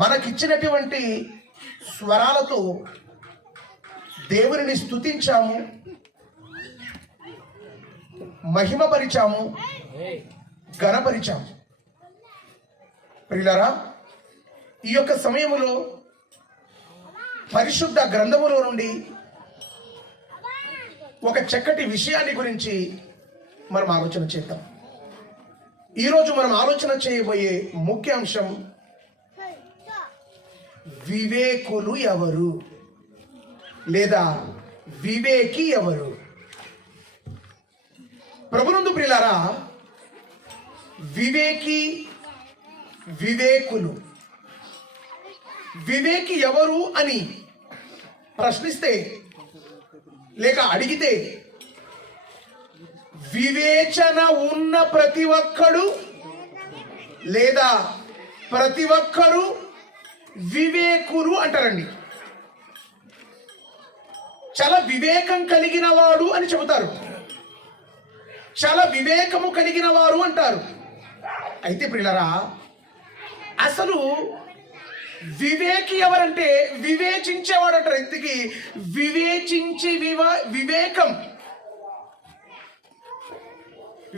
మనకిచ్చినటువంటి స్వరాలతో దేవునిని స్తుతించాము, మహిమపరిచాము, ఘనపరిచాము. ప్రియులారా, ఈ యొక్క సమయములో పరిశుద్ధ గ్రంథములో నుండి ఒక చక్కటి విషయాన్ని గురించి మనం ఆలోచన చేద్దాం. ఈరోజు మనం ఆలోచన చేయబోయే ముఖ్య అంశం వివేకులు ఎవరు లేదా వివేకి ఎవరు. ప్రభునందు ప్రియులారా, వివేకి, వివేకులు, వివేకి ఎవరు అని ప్రశ్నిస్తే లేక అడిగితే వివేచన ఉన్న ప్రతి ఒక్కడు లేదా ప్రతి ఒక్కరు వివేకులు అంటారండి. చాలా వివేకం కలిగిన వాడు అని చెబుతారు, చాలా వివేకము కలిగిన వారు అంటారు. అయితే ప్రియులారా, అసలు వివేకి ఎవరంటే వివేచించేవాడు అంటారు. ఇంతకీ వివేచించే వివేకం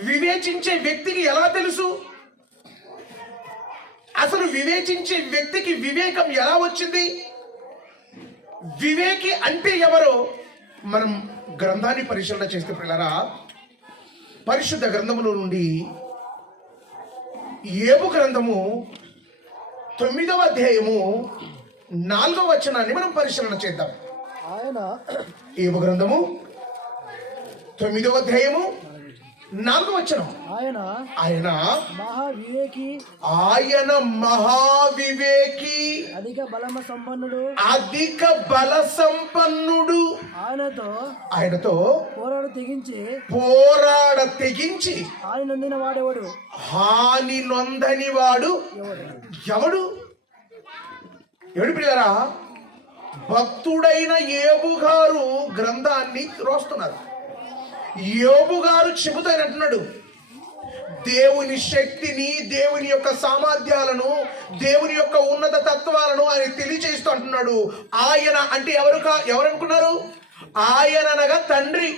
వివేచించే వ్యక్తికి ఎలా తెలుసు? అసలు వివేచించే వ్యక్తికి వివేకం ఎలా వచ్చింది? వివేకి అంటే ఎవరో మనం గ్రంథాన్ని పరిశీలన చేస్తే ప్రియులారా, పరిశుద్ధ గ్రంథములో నుండి యోబు గ్రంథము 9వ అధ్యాయము 4వ వచనాన్ని మనం పరిశీలన చేద్దాం. యోబు గ్రంథము 9వ అధ్యాయము 4వ వచనం. ఆయన మహావివేకి, ఆయన మహావివేకి, అధిక బలమ సంపన్నుడు, అధిక బల సంపన్నుడు, ఆయనతో పోరాడ తెగించి హాని నొందని వాడు ఎవడు? పిల్లరా, భక్తుడైన యోబు గారు గ్రంథాన్ని రాస్తున్నారు. యోబు గారు చెబుతానంటున్నాడు, దేవుని శక్తిని, దేవుని యొక్క సామర్థ్యాలను, దేవుని యొక్క ఉన్నత తత్వాలను ఆయన తెలియజేస్తూ అంటున్నాడు. ఆయన అంటే ఎవరు అనుకున్నారు? ఆయన అనగా తండ్రి,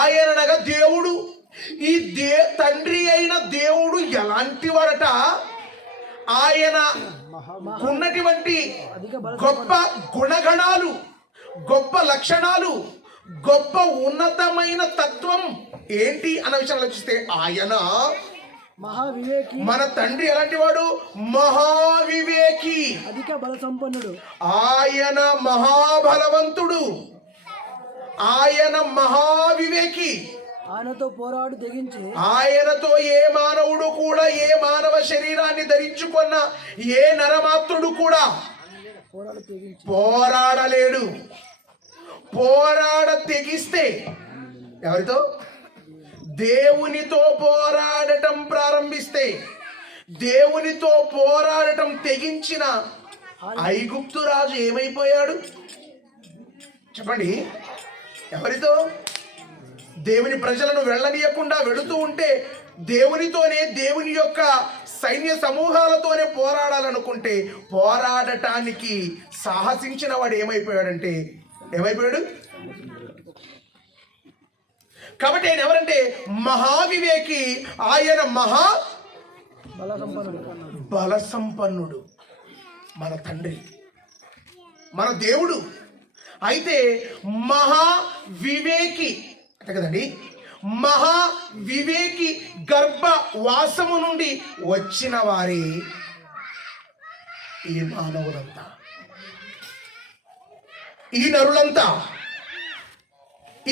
ఆయన అనగా దేవుడు. ఈ తండ్రి అయిన దేవుడు ఎలాంటి వాడట? ఆయన ఉన్నటువంటి గొప్ప గుణగణాలు, గొప్ప లక్షణాలు, గొప్ప ఉన్నతమైన తత్వం ఏంటి అన్న విషయం ఆలోచిస్తే ఆయన మహావివేకి, మన తండ్రి ఎలాంటి వాడు? మహావివేకి, అధిక బల సంపన్నుడు. ఆయన మహాబలవంతుడు, ఆయన మహావివేకి. ఆయనతో పోరాడు తెగించి, ఆయనతో ఏ మానవుడు కూడా, ఏ మానవ శరీరాన్ని ధరించుకున్న ఏ నరమాత్రుడు కూడా పోరాడలేడు. పోరాడ తెగిస్తే ఎవరితో? దేవునితో పోరాడటం ప్రారంభిస్తే, దేవునితో పోరాడటం తెగించిన ఐగుప్తు రాజు ఏమైపోయాడు చెప్పండి? ఎవరితో? దేవుని ప్రజలను వెళ్ళనీయకుండా వెళుతూ ఉంటే దేవునితోనే, దేవుని యొక్క సైన్య సమూహాలతోనే పోరాడాలనుకుంటే పోరాడటానికి సాహసించిన వాడు ఏమైపోయాడంటే ఏమైపోయాడు? కాబట్టి ఆయన ఎవరంటే మహావివేకి, ఆయన మహా బల సంపన్నుడు, మన తండ్రి, మన దేవుడు. అయితే మహా వివేకి అంతే కదండి. మహా వివేకి గర్భవాసము నుండి వచ్చిన వారే ఈ మానవులంతా, ఈ నరులంతా,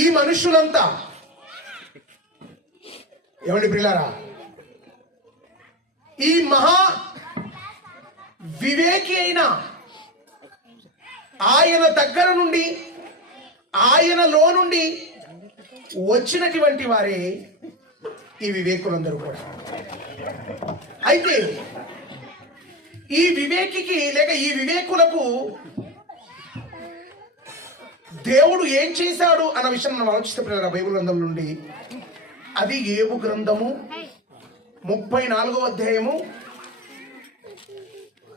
ఈ మనుషులంతా. ఏమండి ప్రియులారా, ఈ మహా వివేకి అయిన ఆయన దగ్గర నుండి, ఆయనలో నుండి వచ్చినటువంటి వారే ఈ వివేకులందరూ కూడా. అయితే ఈ వివేకికి లేక ఈ వివేకులకు దేవుడు ఏం చేశాడు అన్న విషయం మనం ఆలోచిస్తే బైబిల్ గ్రంథం నుండి, అది యోబు గ్రంథము 34వ అధ్యాయము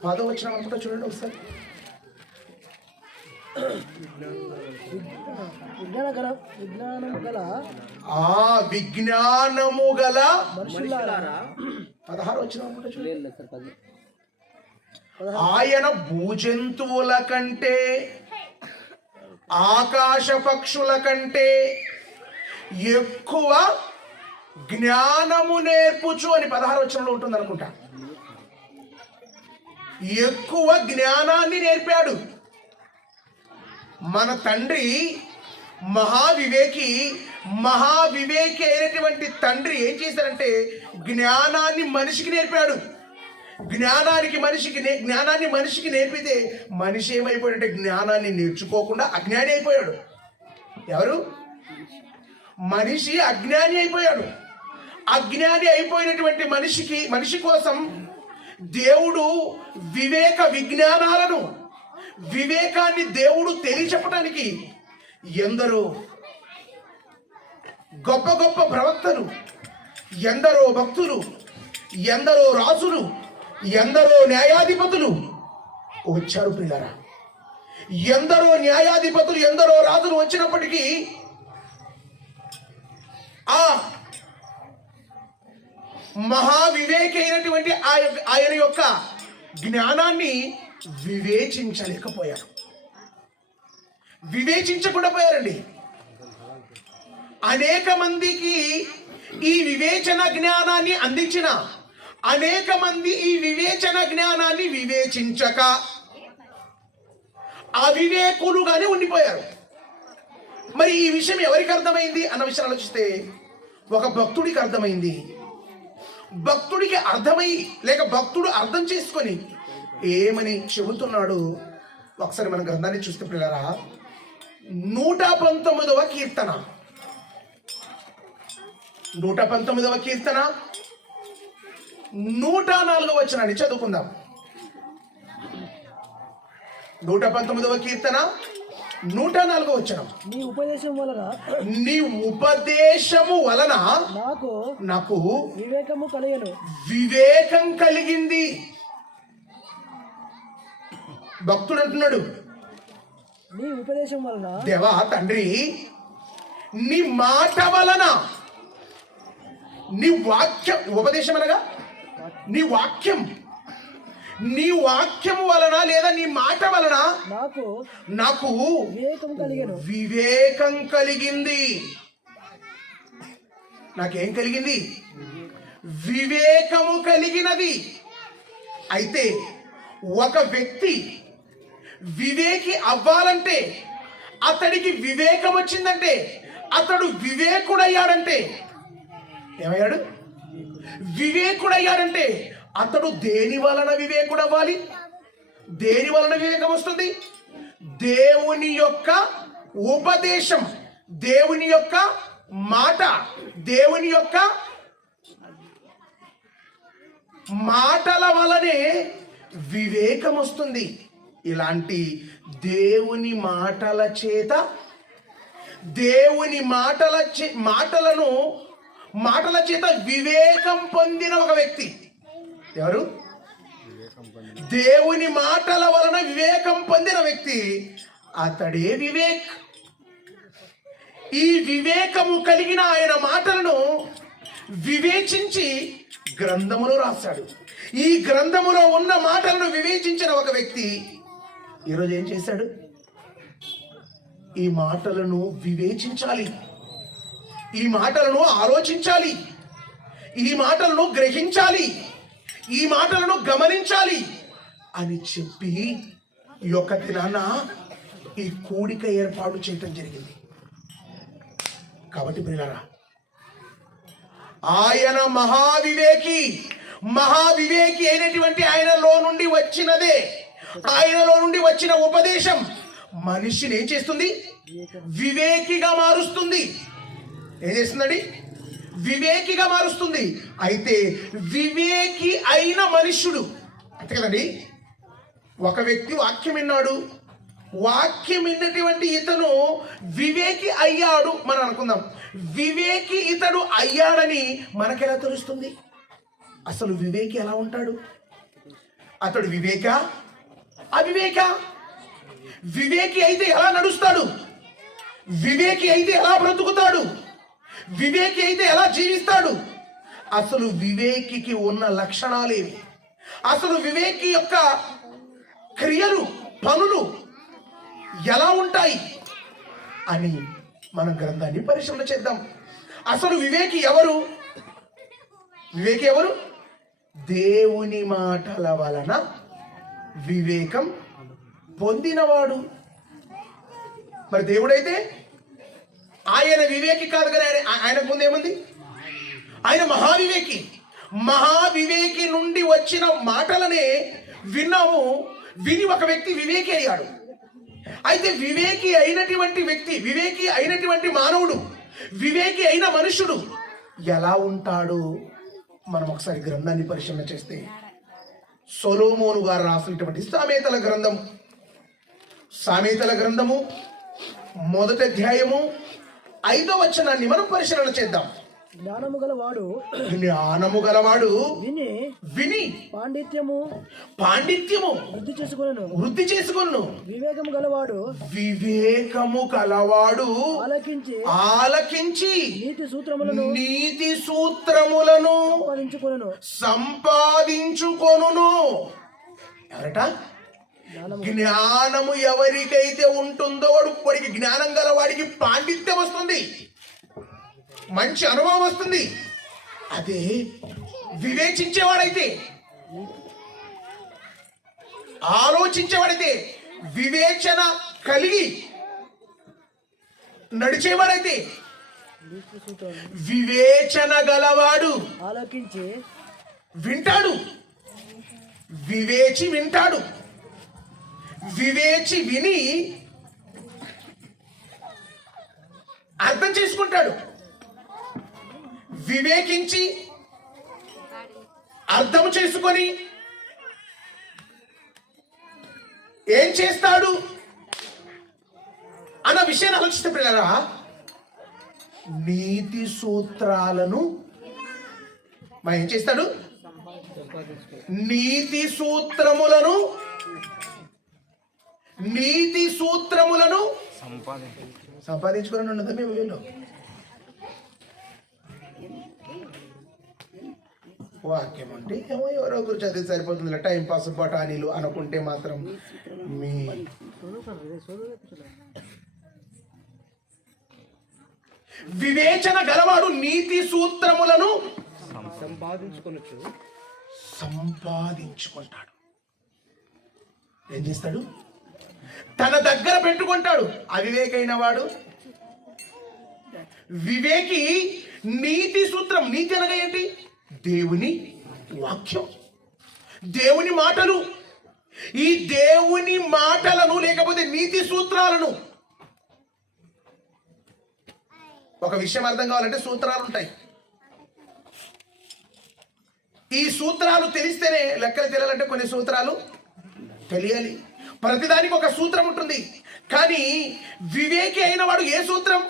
10వ అనుకుంటా, చూడండి ఒకసారి. విజ్ఞానము గల విజ్ఞానము గల మనుషులారా 16వ అనుకుంటా, చూడండి. ఆయన భూజంతువుల కంటే ఆకాశ పక్షుల కంటే ఎక్కువ జ్ఞానము నేర్పుచు అని 16వ ఉంటుంది అనుకుంటా. ఎక్కువ జ్ఞానాన్ని నేర్పాడు మన తండ్రి. మహావివేకి అయినటువంటి తండ్రి ఏం చేశారంటే జ్ఞానాన్ని మనిషికి నేర్పాడు. జ్ఞానాన్ని మనిషికి నేర్పితే మనిషి ఏమైపోయాడంటే జ్ఞానాన్ని నేర్చుకోకుండా అజ్ఞాని అయిపోయాడు. ఎవరు? మనిషి అజ్ఞాని అయిపోయాడు. అజ్ఞాని అయిపోయినటువంటి మనిషి కోసం దేవుడు విజ్ఞానాలను, వివేకాన్ని దేవుడు తెలియచెప్పడానికి ఎందరో గొప్ప గొప్ప ప్రవక్తలు, ఎందరో భక్తులు, ఎందరో రాజులు, ఎందరో న్యాయాధిపతులు వచ్చారు ప్రియులారా. ఎందరో న్యాయాధిపతులు, ఎందరో రాజులు వచ్చినప్పటికీ ఆ మహావివేకి అయినటువంటి ఆయన యొక్క జ్ఞానాన్ని వివేచించలేకపోయారు. వివేచించకుండా పోయారండి. అనేక మందికి ఈ వివేచన జ్ఞానాన్ని అందించిన అనేక మంది ఈ వివేచన జ్ఞానాన్ని వివేచించక అవివేకులుగానే ఉండిపోయారు. మరి ఈ విషయం ఎవరికి అర్థమైంది అన్న విషయం ఆలోచిస్తే ఒక భక్తుడికి అర్థమైంది. భక్తుడికి అర్థమై లేక భక్తుడు అర్థం చేసుకొని ఏమని చెబుతున్నాడు ఒకసారి మన గ్రంథాన్ని చూస్తే పిల్లరా, 119వ కీర్తన 104వ వచనాన్ని చదువుకుందాం. 119వ కీర్తన 104వ వచనం. నీ ఉపదేశము వలన నాకు వివేకం కలిగింది. భక్తుడు అంటున్నాడు, నీ ఉపదేశం వలన దేవా తండ్రి, నీ మాట వలన, నీ వాక్యం, ఉపదేశం అనగా నీ వాక్యం వలన లేదా నీ మాట వలన నాకు వివేకం కలిగింది. నాకేం కలిగింది? వివేకము కలిగినది. అయితే ఒక వ్యక్తి వివేకి అవ్వాలంటే, అతడికి వివేకం వచ్చిందంటే, అతడు వివేకుడయ్యాడంటే, ఏమయ్యాడు? వివేకుడయ్యాడంటే అతడు దేని వలన వివేకుడు అవ్వాలి? దేని వలన వివేకం వస్తుంది? దేవుని యొక్క ఉపదేశం, దేవుని యొక్క మాట, దేవుని యొక్క మాటల వలనే వివేకం వస్తుంది. ఇలాంటి దేవుని మాటల చేత, దేవుని మాటల చేత వివేకం పొందిన ఒక వ్యక్తి ఎవరు? దేవుని మాటల వలన వివేకం పొందిన వ్యక్తి, అతడే వివేక్. ఈ వివేకము కలిగిన ఆయన మాటలను వివేచించి గ్రంథములో రాశాడు. ఈ గ్రంథములో ఉన్న మాటలను వివేచించిన ఒక వ్యక్తి ఈరోజు ఏం చేశాడు? ఈ మాటలను వివేచించాలి, ఈ మాటలను ఆలోచించాలి, ఈ మాటలను గ్రహించాలి, ఈ మాటలను గమనించాలి అని చెప్పి ఈ యొక్క దినాన ఈ కూడిక ఏర్పాటు చేయటం జరిగింది. కాబట్టి ప్రియులారా, ఆయన మహావివేకి అయినటువంటి ఆయనలో నుండి వచ్చిన ఉపదేశం మనిషిని ఏం చేస్తుంది? వివేకిగా మారుస్తుంది. ఏం చేస్తుందండి? వివేకిగా మారుస్తుంది. అయితే వివేకి అయిన మనుష్యుడు, అంతే కదండి, ఒక వ్యక్తి వాక్యం విన్నాడు, వాక్యం విన్నటువంటి ఇతను వివేకి అయ్యాడు మనం అనుకుందాం. వివేకి ఇతడు అయ్యాడని మనకెలా తెలుస్తుంది? అసలు వివేకి ఎలా ఉంటాడు? అతడు వివేక అవివేక? వివేకి అయితే ఎలా నడుస్తాడు? వివేకి అయితే ఎలా బ్రతుకుతాడు? వివేకి అయితే ఎలా జీవిస్తాడు? అసలు వివేకికి ఉన్న లక్షణాలేవి? అసలు వివేకి యొక్క క్రియలు, పనులు ఎలా ఉంటాయి అని మన గ్రంథాన్ని పరిశీలన చేద్దాం. అసలు వివేకి ఎవరు? వివేకి ఎవరు? దేవుని మాటల వలన వివేకం పొందినవాడు. మరి దేవుడైతే ఆయన వివేకి కాదు కదా, ఆయనకు ముందు ఏముంది? ఆయన మహావివేకి. మహావివేకి నుండి వచ్చిన మాటలనే విన్నాము. విని ఒక వ్యక్తి వివేకి అయ్యాడు. అయితే వివేకి అయినటువంటి వ్యక్తి, వివేకి అయినటువంటి మానవుడు, వివేకి అయిన మనుషుడు ఎలా ఉంటాడు? మనం ఒకసారి గ్రంథాన్ని పరిశీలన చేస్తే సొలొమోను గారు రాసినటువంటి సామెతల గ్రంథము 1వ అధ్యాయము 5వ వచనాన్ని మనం పరిశీలన చేద్దాం. జ్ఞానము గలవాడు విని పాండిత్యము వృద్ధి చేసుకొను. వివేకము గలవాడు ఆలకించి నీతి సూత్రములను సంపాదించుకొనును. ఎవరట? జ్ఞానము ఎవరికైతే ఉంటుందో వాడికి జ్ఞానం గలవాడికి పాండిత్యం వస్తుంది, మంచి అనుభవం వస్తుంది. అదే వివేచించేవాడైతే, ఆలోచించేవాడైతే, వివేచన కలిగి నడిచేవాడైతే, వివేచన గలవాడు ఆలకించి వింటాడు. వివేచి వింటాడు. వివేచి విని అర్థం చేసుకుంటాడు. వివేకించి అర్థం చేసుకొని ఏం చేస్తాడు అన్న విషయాన్ని ఆలోచిస్తే పిల్లరా, నీతి సూత్రాలను ఏం చేస్తాడు? నీతి సూత్రములను సంపాదించుకొని ఉన్నదా మేము వీళ్ళు? వాక్యం అంటే ఏమో ఎవరో ఒకరు చదివి సరిపోతుంది, టైం పాస్ బఠానీలు అనుకుంటే మాత్రం మీ వివేచన గలవాడు నీతి సూత్రములను సంపాదించుకుంటాడు. ఏం చేస్తాడు? తన దగ్గర పెట్టుకుంటాడు. అవివేకైన వాడు వివేకి నీతి సూత్రం. నీతి అనగా ఏంటి? దేవుని వాక్యం, దేవుని మాటలు. ఈ దేవుని మాటలను లేకపోతే నీతి సూత్రాలను, ఒక విషయం అర్థం కావాలంటే సూత్రాలు ఉంటాయి. ఈ సూత్రాలు తెలిస్తేనే లెక్కలు తెలియాలంటే కొన్ని సూత్రాలు తెలియాలి. ప్రతిదానికి ఒక సూత్రం ఉంటుంది. కానీ వివేకి అయిన వాడు ఏ సూత్రం?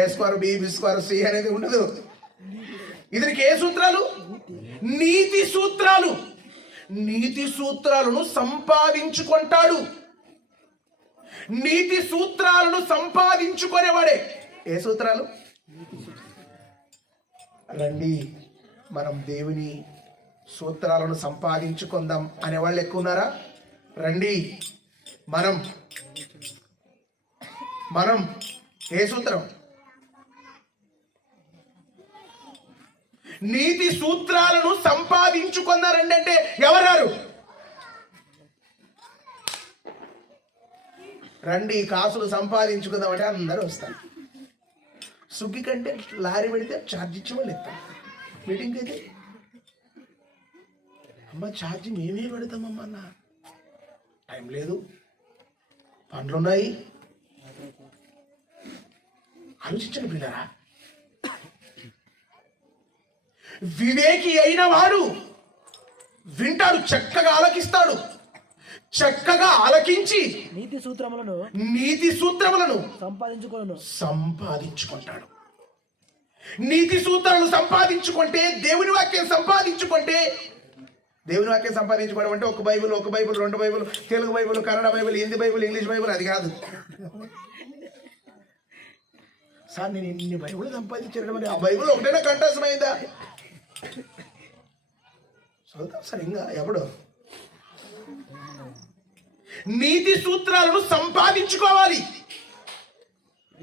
A² B² C అనేది ఉండదు. ఇతనికి ఏ సూత్రాలు? నీతి సూత్రాలు. నీతి సూత్రాలను సంపాదించుకుంటాడు. నీతి సూత్రాలను సంపాదించుకునేవాడే. ఏ సూత్రాలు? రండి మనం దేవుని సూత్రాలను సంపాదించుకుందాం అనేవాళ్ళు ఎక్కువ ఉన్నారా? రండి మనం ఏ సూత్రం? నీతి సూత్రాలను సంపాదించుకున్నారండి అంటే ఎవరారు? రండి కాసులు సంపాదించుకుందామంటే అందరూ వస్తారు. సుగ్గి కంటే లారీ పెడితే ఛార్జ్ ఇచ్చి వాళ్ళు ఇస్తారు. మీటింగ్ అయితే అమ్మ ఛార్జ్ మేమే పెడతామమ్మా అన్న, టైం లేదు, పనులున్నాయి. ఆలోచించండి పిల్లరా. వివేకి అయిన వాడు వింటాడు, చక్కగా ఆలకిస్తాడు. చక్కగా ఆలకించి నీతి సూత్రములను సంపాదించుకుంటాడు. నీతి సూత్రాలు సంపాదించుకుంటే, దేవుని వాక్యం సంపాదించుకుంటే, దేవుని వాక్యం సంపాదించుకోవడం అంటే ఒక బైబిల్, రెండు Bible, Telugu Bible, Kannada Bible, Hindi Bible, English Bible, అది కాదు. సార్ నేను ఇన్ని బైబిల్ సంపాదించాను, మరి ఆ బైబిల్ ఒకటైనా కంఠస్థమైందా? చదువుతాం సార్ ఇంకా ఎప్పుడు. నీతి సూత్రాలను సంపాదించుకోవాలి.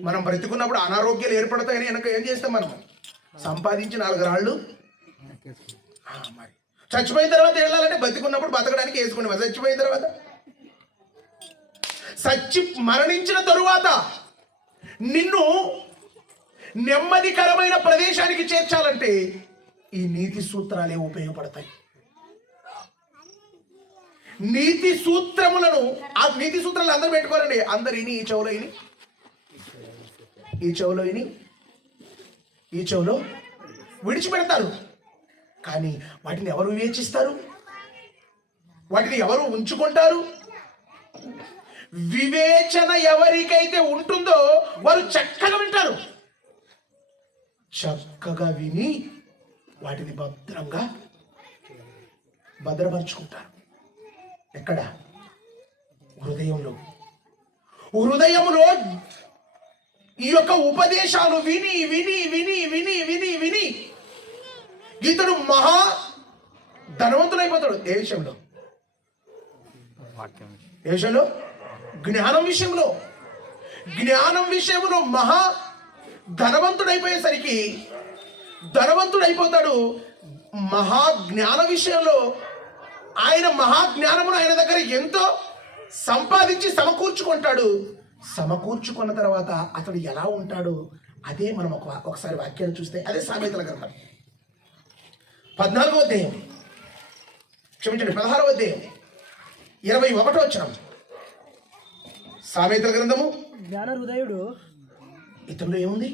మనం బ్రతికున్నప్పుడు అనారోగ్యాలు ఏర్పడతాయని వెనక ఏం చేస్తాం? మనం సంపాదించి 4 రాళ్ళు. మరి చచ్చిపోయిన తర్వాత వెళ్ళాలంటే బతికున్నప్పుడు బతకడానికి వేసుకుని, చచ్చిపోయిన తర్వాత, మరణించిన తరువాత నిన్ను నెమ్మదికరమైన ప్రదేశానికి చేర్చాలంటే ఈ నీతి సూత్రాలే ఉపయోగపడతాయి. నీతి సూత్రములను, ఆ నీతి సూత్రాలు అందరూ పెట్టుకోరండి. అందరు ఇని, ఈ చెవులో ఇని, ఈ చెవులో ఇని, ఈ చెవులో విడిచిపెడతారు. కానీ వాటిని ఎవరు వివేచిస్తారు? వాటిని ఎవరు ఉంచుకుంటారు? వివేచన ఎవరికైతే ఉంటుందో వారు చక్కగా వింటారు. చక్కగా విని వాటిని భద్రపరుచుకుంటారు. ఎక్కడ? హృదయంలో. ఈ యొక్క ఉపదేశాలు విని విని విని విని విని విని ఇతడు మహా ధనవంతుడైపోతాడు. ఏ విషయంలో? ఏ విషయంలో? జ్ఞానం విషయంలో. జ్ఞానం విషయంలో మహా ధనవంతుడైపోయేసరికి ధనవంతుడైపోతాడు. మహాజ్ఞాన విషయంలో ఆయన మహాజ్ఞానమును ఆయన దగ్గర ఎంతో సంపాదించి సమకూర్చుకుంటాడు. సమకూర్చుకున్న తర్వాత అతడు ఎలా ఉంటాడు? అదే మనం ఒకసారి వాక్యాలు చూస్తే, అదే సామెతల గ్రంథం 14వ అధ్యాయం, క్షమించండి 16వ అధ్యాయం 21వ వచనం. సామెతల గ్రంథము. జ్ఞాన హృదయుడు, ఇతరులు ఏముంది?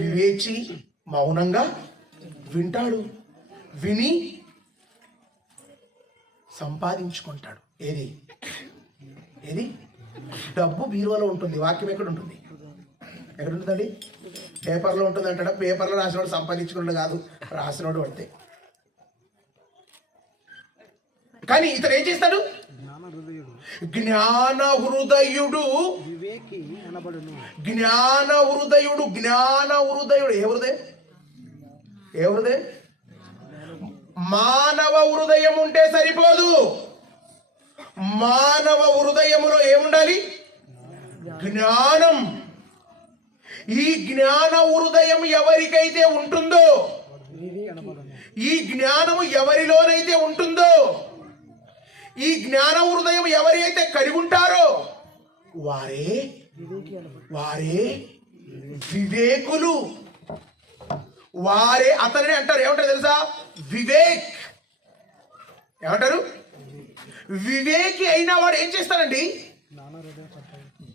వివేచి మౌనంగా వింటాడు, విని సంపాదించుకుంటాడు. ఏది? డబ్బు బీరువాలో ఉంటుంది. వాక్యం ఎక్కడ ఉంటుంది? ఎక్కడ ఉంటుందండి? పేపర్లో ఉంటుంది అంటాడా? పేపర్లో రాసినోడు సంపాదించుకున్నాడు కాదు, రాసినోడు పడితే. కానీ ఇతను ఏం చేస్తాడు? జ్ఞాన హృదయుడు. జ్ఞాన హృదయుడు. ఏ హృదయం? మానవ హృదయం ఉంటే సరిపోదు. మానవ హృదయములో ఏముండాలి? జ్ఞానం. ఈ జ్ఞాన హృదయం ఎవరికైతే ఉంటుందో, ఈ జ్ఞానము ఎవరిలోనైతే ఉంటుందో, ఈ జ్ఞాన హృదయం ఎవరైతే కలిగి ఉంటారో వారే వివేకులు. వారే అతనిని అంటారు. ఏమంటారు తెలుసా? వివేక్. ఏమంటారు? వివేకి అయిన వాడు ఏం చేస్తాడండి?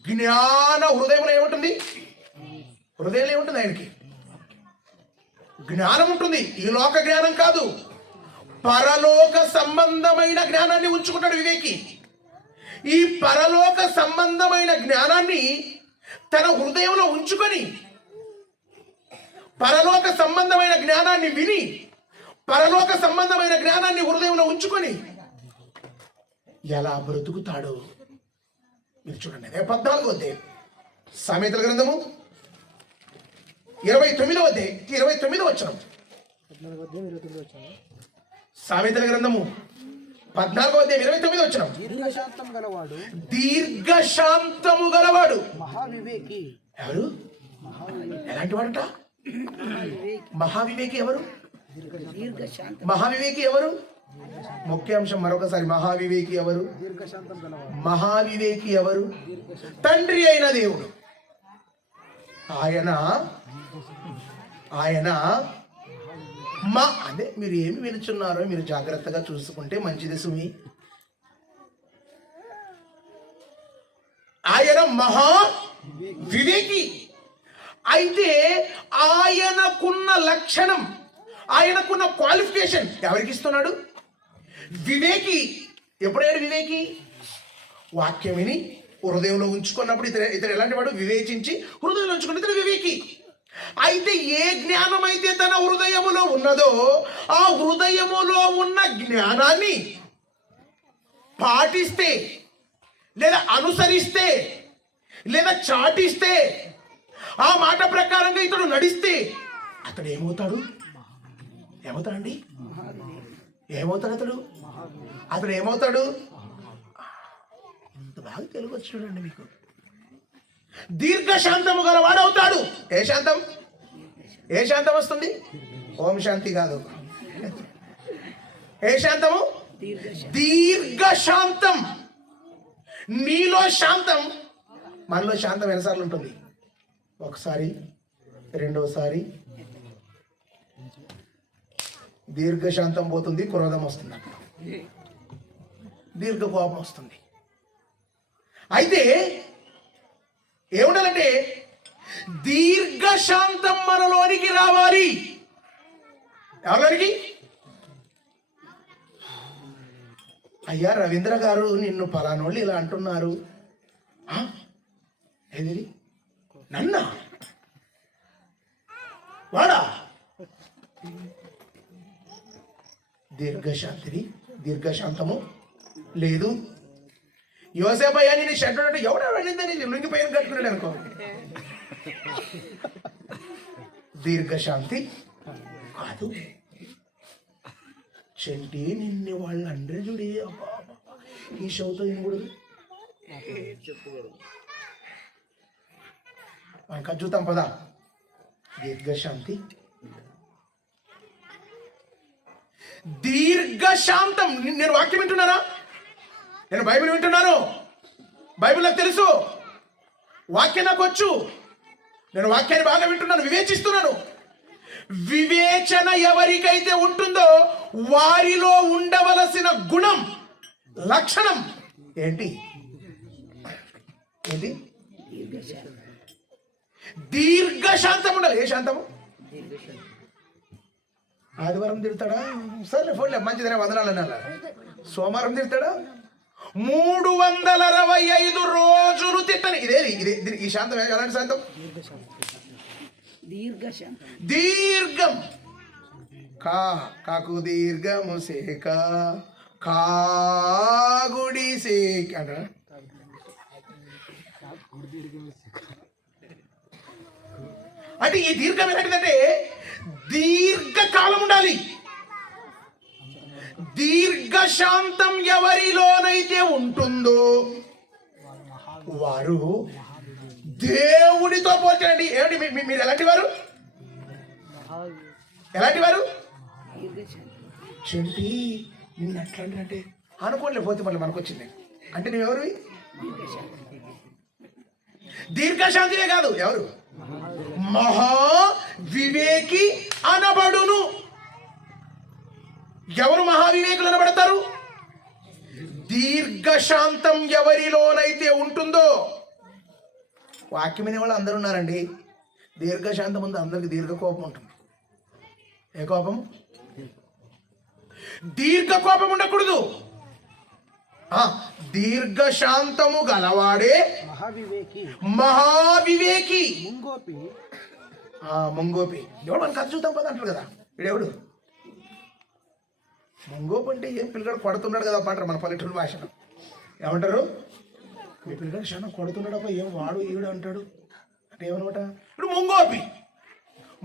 జ్ఞాన హృదయంలో ఏముంటుంది? హృదయంలో ఏముంటుంది? ఆయనకి జ్ఞానం ఉంటుంది. ఈ లోక జ్ఞానం కాదు, పరలోక సంబంధమైన జ్ఞానాన్ని ఉంచుకుంటాడు వివేకి. ఈ పరలోక సంబంధమైన జ్ఞానాన్ని తన హృదయంలో ఉంచుకొని, పరలోక సంబంధమైన జ్ఞానాన్ని విని, పరలోక సంబంధమైన జ్ఞానాన్ని హృదయంలో ఉంచుకొని ఎలా బ్రతుకుతాడో మీరు చూడండి. 14వ అధ్యాయం సామెతల గ్రంథము 29వ అధ్యాయం 29వ వచనం. సామెతల గ్రంథము 14వ అధ్యాయం 29వ వచనం. దీర్ఘశాంతము గలవాడు మహావివేకి. ఎవరు? ఎలాంటి వాడట? మహావివేకి ఎవరు? మహావివేకి ఎవరు? ముఖ్యాంశం మరొకసారి. మహావివేకి ఎవరు? మహావివేకి ఎవరు? తండ్రి అయిన దేవుడు. ఆయన అదే మీరు ఏమి వినుచున్నారో మీరు జాగ్రత్తగా చూసుకుంటే మంచిది సుమి. ఆయన మహా వివేకి. అయితే ఆయనకున్న లక్షణం, ఆయనకున్న క్వాలిఫికేషన్ ఎవరికి ఇస్తున్నాడు? వివేకి. ఎప్పుడైనా వివేకి వాక్యం విని హృదయంలో ఉంచుకున్నప్పుడు ఇతను ఎలాంటి వాడు? వివేచించి హృదయంలో ఉంచుకున్న ఇతను వివేకి. అయితే ఏ జ్ఞానం అయితే తన హృదయములో ఉన్నదో ఆ హృదయములో ఉన్న జ్ఞానాన్ని పాటిస్తే లేదా అనుసరిస్తే లేదా చాటిస్తే ఆ మాట ప్రకారంగా ఇతడు నడిస్తే అతడు ఏమవుతాడండి? ఏమవుతాడు అతడు ఏమవుతాడు? ఇంత బాగా తెలుగు వచ్చాడండి మీకు. దీర్ఘశాంతము గలవాడవుతాడు. ఏ శాంతం వస్తుంది? ఓం శాంతి కాదు. ఏ శాంతము? దీర్ఘశాంతం. నీలో శాంతం, మనలో శాంతం ఎన్నిసార్లు ఉంటుంది? ఒకసారి, రెండోసారి. దీర్ఘశాంతం పోతుంది, క్రోధం వస్తుంది, దీర్ఘ కోపం వస్తుంది. అయితే ఏముండాలంటే దీర్ఘశాంతం మనలోనికి రావాలి. ఎవరికి? అయ్యా రవీంద్ర గారు నిన్ను పలానోళ్ళు ఇలా అంటున్నారు. ఏది? నన్నా? వాడా? దీర్ఘశాంతము లేదు. యోసేపు అయ్యా నేను షర్ట్ అంటే ఎవడెవడు వెళ్ళిందని లుంగిపోయిన కట్టుకున్నాడు అనుకో. దీర్ఘశాంతి కాదు. చెంటి నిన్ను వాళ్ళు అండ్రే చూడి ఈ షోతో వినకూడదు. మనకు చూద్దాం పదా. దీర్ఘశాంతి, దీర్ఘశాంతం. నేను వాక్యం వింటున్నారా? నేను బైబిల్ వింటున్నాను. బైబిల్ నాకు తెలుసు, వాక్యం నాకు వచ్చు. నేను వాక్యాన్ని బాగా వింటున్నాను, వివేచిస్తున్నాను. వివేచన ఎవరికైతే ఉంటుందో వారిలో ఉండవలసిన గుణం, లక్షణం ఏంటి? దీర్ఘశాంతం ఉండాలి. ఏ శాంతము? ఆదివారం తిడతాడా? సరే ఫోన్లే, మంచిదనే వదనాలు అన్నా. సోమవారం తిడతాడా? 365 రోజులు తిట్టని. ఇదే ఈ శాంతం. ఎలాంటి శాంతం? దీర్ఘం. కాకు దీర్ఘము సేక కాగుడి సేక అంట. అంటే ఈ దీర్ఘం ఎలాంటిదంటే దీర్ఘకాలం ఉండాలి. దీర్ఘశాంతం ఎవరిలోనైతే ఉంటుందో వారు దేవుడితో పోల్చండి. ఏమిటి మీరు ఎలాంటి వారు? చెంటి నిన్ను అట్లాంటి అంటే అనుకోలే పోతే మళ్ళీ మనకు వచ్చింది అంటే నువ్వెవరు? దీర్ఘశాంతివే కాదు, ఎవరు? మహా వివేకి అనబడును. ఎవరు మహావివేకులు అనబడతారు? దీర్ఘశాంతం ఎవరిలోనైతే ఉంటుందో. వాక్యం వినే వాళ్ళు అందరూ ఉన్నారండి. దీర్ఘశాంతం ఉంది, అందరికి దీర్ఘ కోపం ఉంటుంది. ఏ కోపం? దీర్ఘ కోపం ఉండకూడదు. దీర్ఘశాంతము గలవాడే మహావివేకి. ముంగోపి ఎవడు? మన కథ చూద్దాం పద అంటారు కదా. వీడెవడు? ముంగోపు అంటే ఏం పిల్లగాడు కొడుతున్నాడు కదా అంటారు మన పల్లెటూరు భాషలో. ఏమంటారు? మీ పిల్లగాడు చాలా కొడుతున్నాడప్ప, ఏం వాడు ఈవిడ అంటాడు అంటే ఏమనమాట? ఇప్పుడు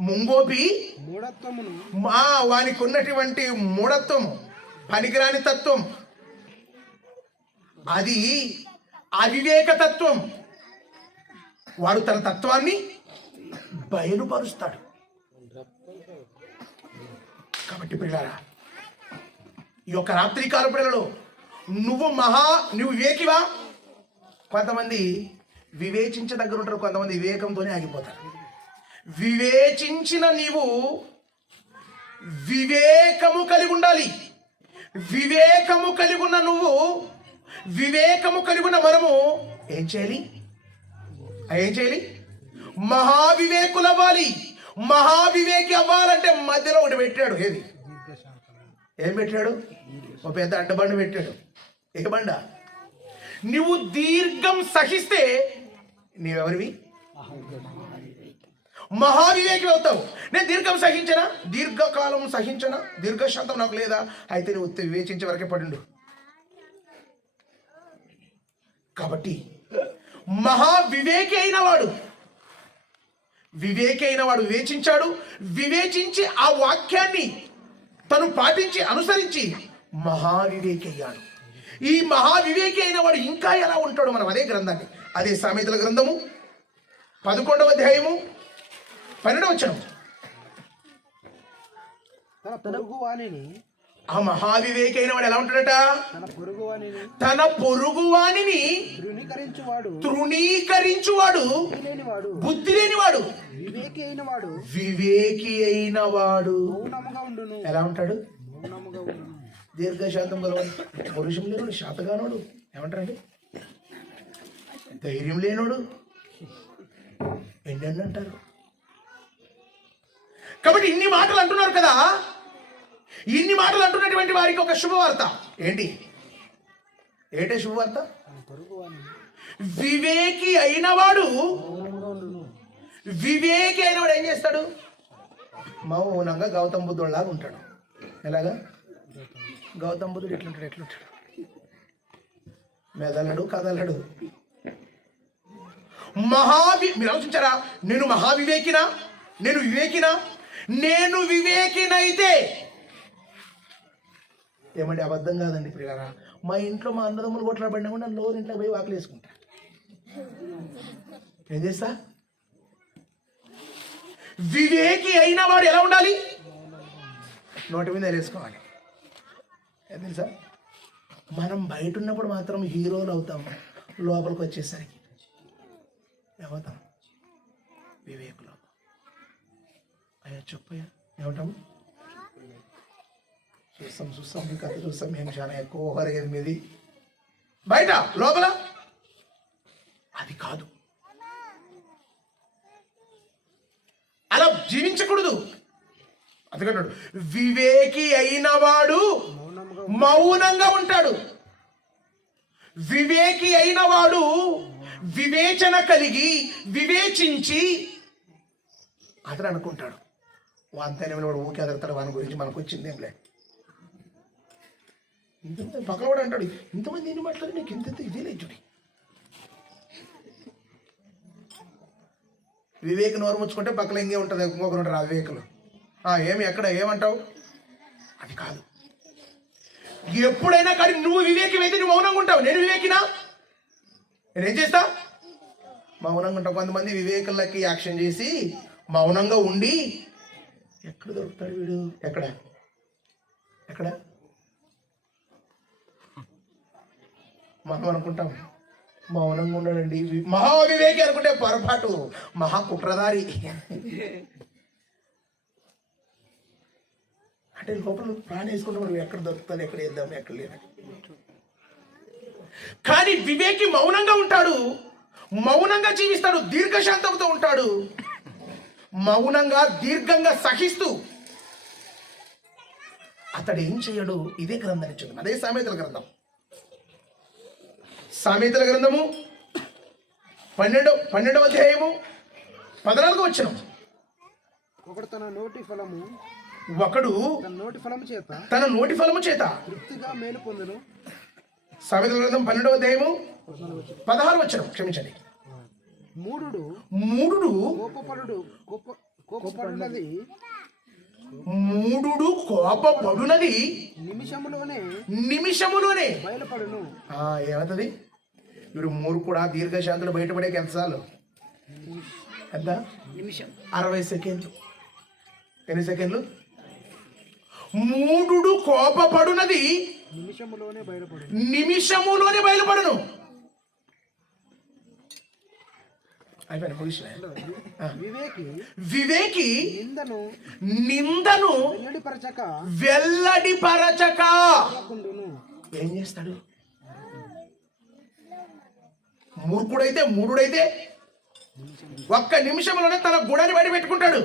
ముంగోపి వానికి ఉన్నటువంటి మూఢత్వము, పనికిరాని తత్వం, అది అవివేక తత్వం. వాడు తన తత్వాన్ని బయలుపరుస్తాడు. కాబట్టి పిల్లరా, ఈ యొక్క రాత్రికాల పిల్లలు నువ్వు వివేకివా? కొంతమంది వివేచించ దగ్గర ఉంటారు, కొంతమంది వివేకంతోనే ఆగిపోతారు. వివేచించిన నీవు వివేకము కలిగి ఉండాలి. వివేకము కలిగి ఉన్న నువ్వు, వివేకము కలిగి ఉన్న మనము ఏం చేయాలి? మహావివేకులు అవ్వాలి. మహావివేకి అవ్వాలంటే మధ్యలో ఒకటి పెట్టాడు. ఏం పెట్టాడు? ఒక పెద్ద అడ్డబండ పెట్టాడు. ఏ బండ? నువ్వు దీర్ఘం సహిస్తే నీవెవరివి? మహావివేకి అవుతావు. నేను దీర్ఘకాలం సహించనా, దీర్ఘశాంతం నాకు లేదా, అయితే నువ్వు వివేచించే వరకే పడిండు. కాబట్టి వివేకి అయిన వాడు వివేచించాడు. వివేచించి ఆ వాక్యాన్ని తను పాటించి అనుసరించి మహావివేకి అయ్యాడు. ఈ మహావివేకి అయిన వాడు ఇంకా ఎలా ఉంటాడు? మనం అదే గ్రంథాన్ని, అదే సామెతల గ్రంథము 11వ అధ్యాయము 12వ వచనం. తన పొరుగు వాణిని, ఆ మహావివేకి అయిన వాడు ఎలా ఉంటాడట? తన పొరుగు వాణిని తృణీకరించువాడు, బుద్ధి లేనివాడు, వివేకి అయిన వాడు ఎలా ఉంటాడు? దీర్ఘశాంతం గలవాడు, పౌరుషం లేనోడు, శాతగానోడు, ఏమంటారండి, ధైర్యం లేనోడు, ఎన్నెన్ని అంటారు. కాబట్టి ఇన్ని మాటలు అంటున్నారు కదా. ఇన్ని మాటలు అంటున్నటువంటి వారికి ఒక శుభవార్త ఏంటి? శుభవార్త? వివేకి అయినవాడు ఏం చేస్తాడు? మౌనంగా గౌతమ బుద్ధుడు లాగా ఉంటాడు. ఎలాగా? గౌతమ బుద్ధుడు ఎట్లుంటాడు? మెదలడు, కదలడు. మీరు ఆలోచించారా? నేను మహావివేకినా? నేను వివేకినైతే ఏమంటే అబద్ధం కాదండి ప్రియారా. మా ఇంట్లో మా అన్నదమ్ములు కొట్లాడబడినా కూడా నన్ను ఇంట్లో పోయి వాకులు వేసుకుంటా. ఏం చేస్తా? వివేకి అయిన వాడు ఎలా ఉండాలి? నోటి మీద వేసుకోవాలి. ఏం తెలుసా? మనం బయట ఉన్నప్పుడు మాత్రం హీరోలు అవుతాం, లోపలికి వచ్చేసరికి ఏమవుతాం? వివేకులు. అయ్యా చెప్పయ్యా, ఏమంటాము? చూస్తాం మీ కథ చూస్తాం, మేము చాలా ఎక్కువ ఓవర్ 8 బయట లోపల అది కాదు. అలా జీవించకూడదు. అందుకంటాడు వివేకి అయిన వాడు మౌనంగా ఉంటాడు. వివేకి అయిన వాడు వివేచన కలిగి వివేచించి అతను అనుకుంటాడు, అంతనే వాడు ఊకే అదడతాడు, వాని గురించి మనకు వచ్చింది ఏం లేదు. ఇంత పక్కవాడు అంటాడు, ఇంతమంది ఎన్ని మాట్లాడి నీకు ఇంత ఇదే లేదు చూడి. వివేక్ నోరు ముచ్చుకుంటే పక్కన ఇంకే ఉంటుంది, ఇంకొకరు ఉంటారు ఆ వివేకులు. ఏమి ఎక్కడ ఏమంటావు? అది కాదు. ఎప్పుడైనా కానీ నువ్వు వివేకం అయితే నువ్వు మౌనంగా ఉంటావు. నేను వివేకినా? నేనేం చేస్తా? మౌనంగా ఉంటావు. కొంతమంది వివేకులకి యాక్షన్ చేసి మౌనంగా ఉండి ఎక్కడ దొరుకుతాడు వీడు? ఎక్కడ మనం అనుకుంటాం మౌనంగా ఉన్నాడండి మహావివేకి అనుకుంటే పొరపాటు, మహా కుట్రదారి. అంటే లోపల ప్రాణం వేసుకుంటే మనం ఎక్కడ దొరుకుతాడు, ఎక్కడ వేద్దాం, ఎక్కడ లేదు. కానీ వివేకి మౌనంగా ఉంటాడు, మౌనంగా జీవిస్తాడు, దీర్ఘశాంతంతో ఉంటాడు, మౌనంగా దీర్ఘంగా సహిస్తూ అతడు ఏం చేయడు? ఇదే గ్రంథాన్ని చదువు, అదే సామెతల గ్రంథం. సామెతల గ్రంథము 12వ అధ్యాయము 14వ వచనం. ఒకడు తన నోటి ఫలము చేత తృప్తిగా మేలు పొందును. సామెతల గ్రంథం 12వ అధ్యాయము 16వ వచనం. క్షమించండి. మూఢుడు కోపపడునది నిమిషములోనే బయలుపడును. ఏమవుతుంది? వీడు మూర్ఖుడా దీర్ఘశాంతులు బయటపడే ఎంతసార్లు? ఎంత? 60 సెకండ్లు. ఎన్ని సెకండ్లు? మూఢుడు కోపపడునది నిమిషములోనే బయలుపడును. వివేకి నిందను వెల్లడిపరచక ఏం చేస్తాడు? మూఢుడైతే ఒక్క నిమిషంలోనే తన గుడాన్ని బయట పెట్టుకుంటాడు.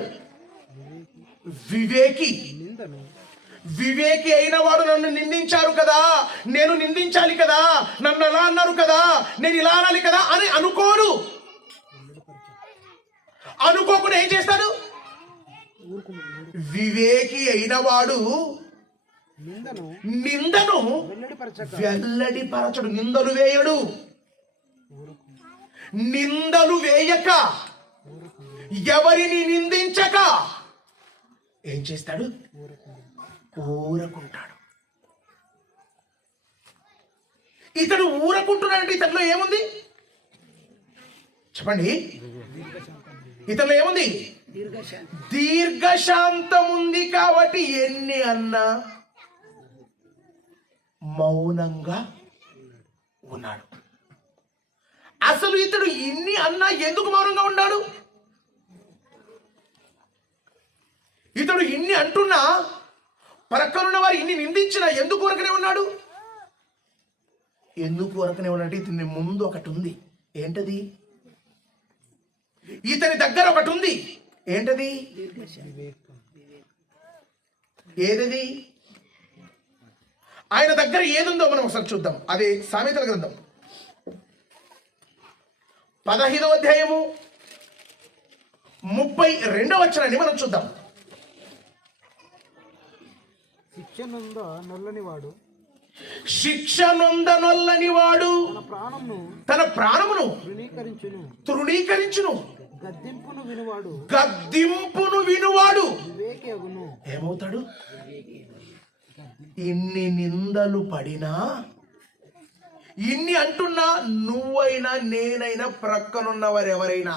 వివేకి అయిన వాడు నన్ను నిందించారు కదా, నేను నిందించాలి కదా, నన్ను అలా అన్నారు కదా, నేను ఇలా అనాలి కదా అని అనుకోడు. అనుకోకుండా ఏం చేస్తాడు? వివేకి అయిన వాడు నిందను వెల్లడిపరచడు. నిందలు వేయడు. నిందలు వేయక, ఎవరిని నిందించక ఏం చేస్తాడు? ఊరకుంటాడు. ఇతడు ఊరకుంటున్నాడంటే ఇతనిలో ఏముంది చెప్పండి? ఇతనిలో ఏముంది? దీర్ఘశాంతం ఉంది. కాబట్టి ఎన్ని అన్నా మౌనంగా ఉన్నాడు. అసలు ఇతడు ఇన్ని అన్నా ఎందుకు మౌనంగా ఉన్నాడు? ఇతడు ఇన్ని అంటున్నా, ప్రక్కనున్న వారు ఇన్ని నిందించినా ఎందుకు ఊరకనే ఉన్నాడు? ఎందుకు ఊరకనే ఉన్నాడంటే ఇతని ముందు ఒకటి ఉంది. ఏంటది? ఇతని దగ్గర ఒకటి ఉంది. ఏంటది? ఏదది? ఆయన దగ్గర ఏదుందో మనం ఒకసారి చూద్దాం. అదే సామెతల గ్రంథం 15వ అధ్యాయము 32వ వచనాన్ని మనం చూద్దాం. శిక్ష నొందనొల్లని వాడు తన ప్రాణమును తృణీకరించును. గద్దింపును వినువాడు ఏమవుతాడు? ఇన్ని నిందలు పడినా, ఇన్ని అంటున్నా, నువ్వైనా నేనైనా ప్రక్కనున్న వారు ఎవరైనా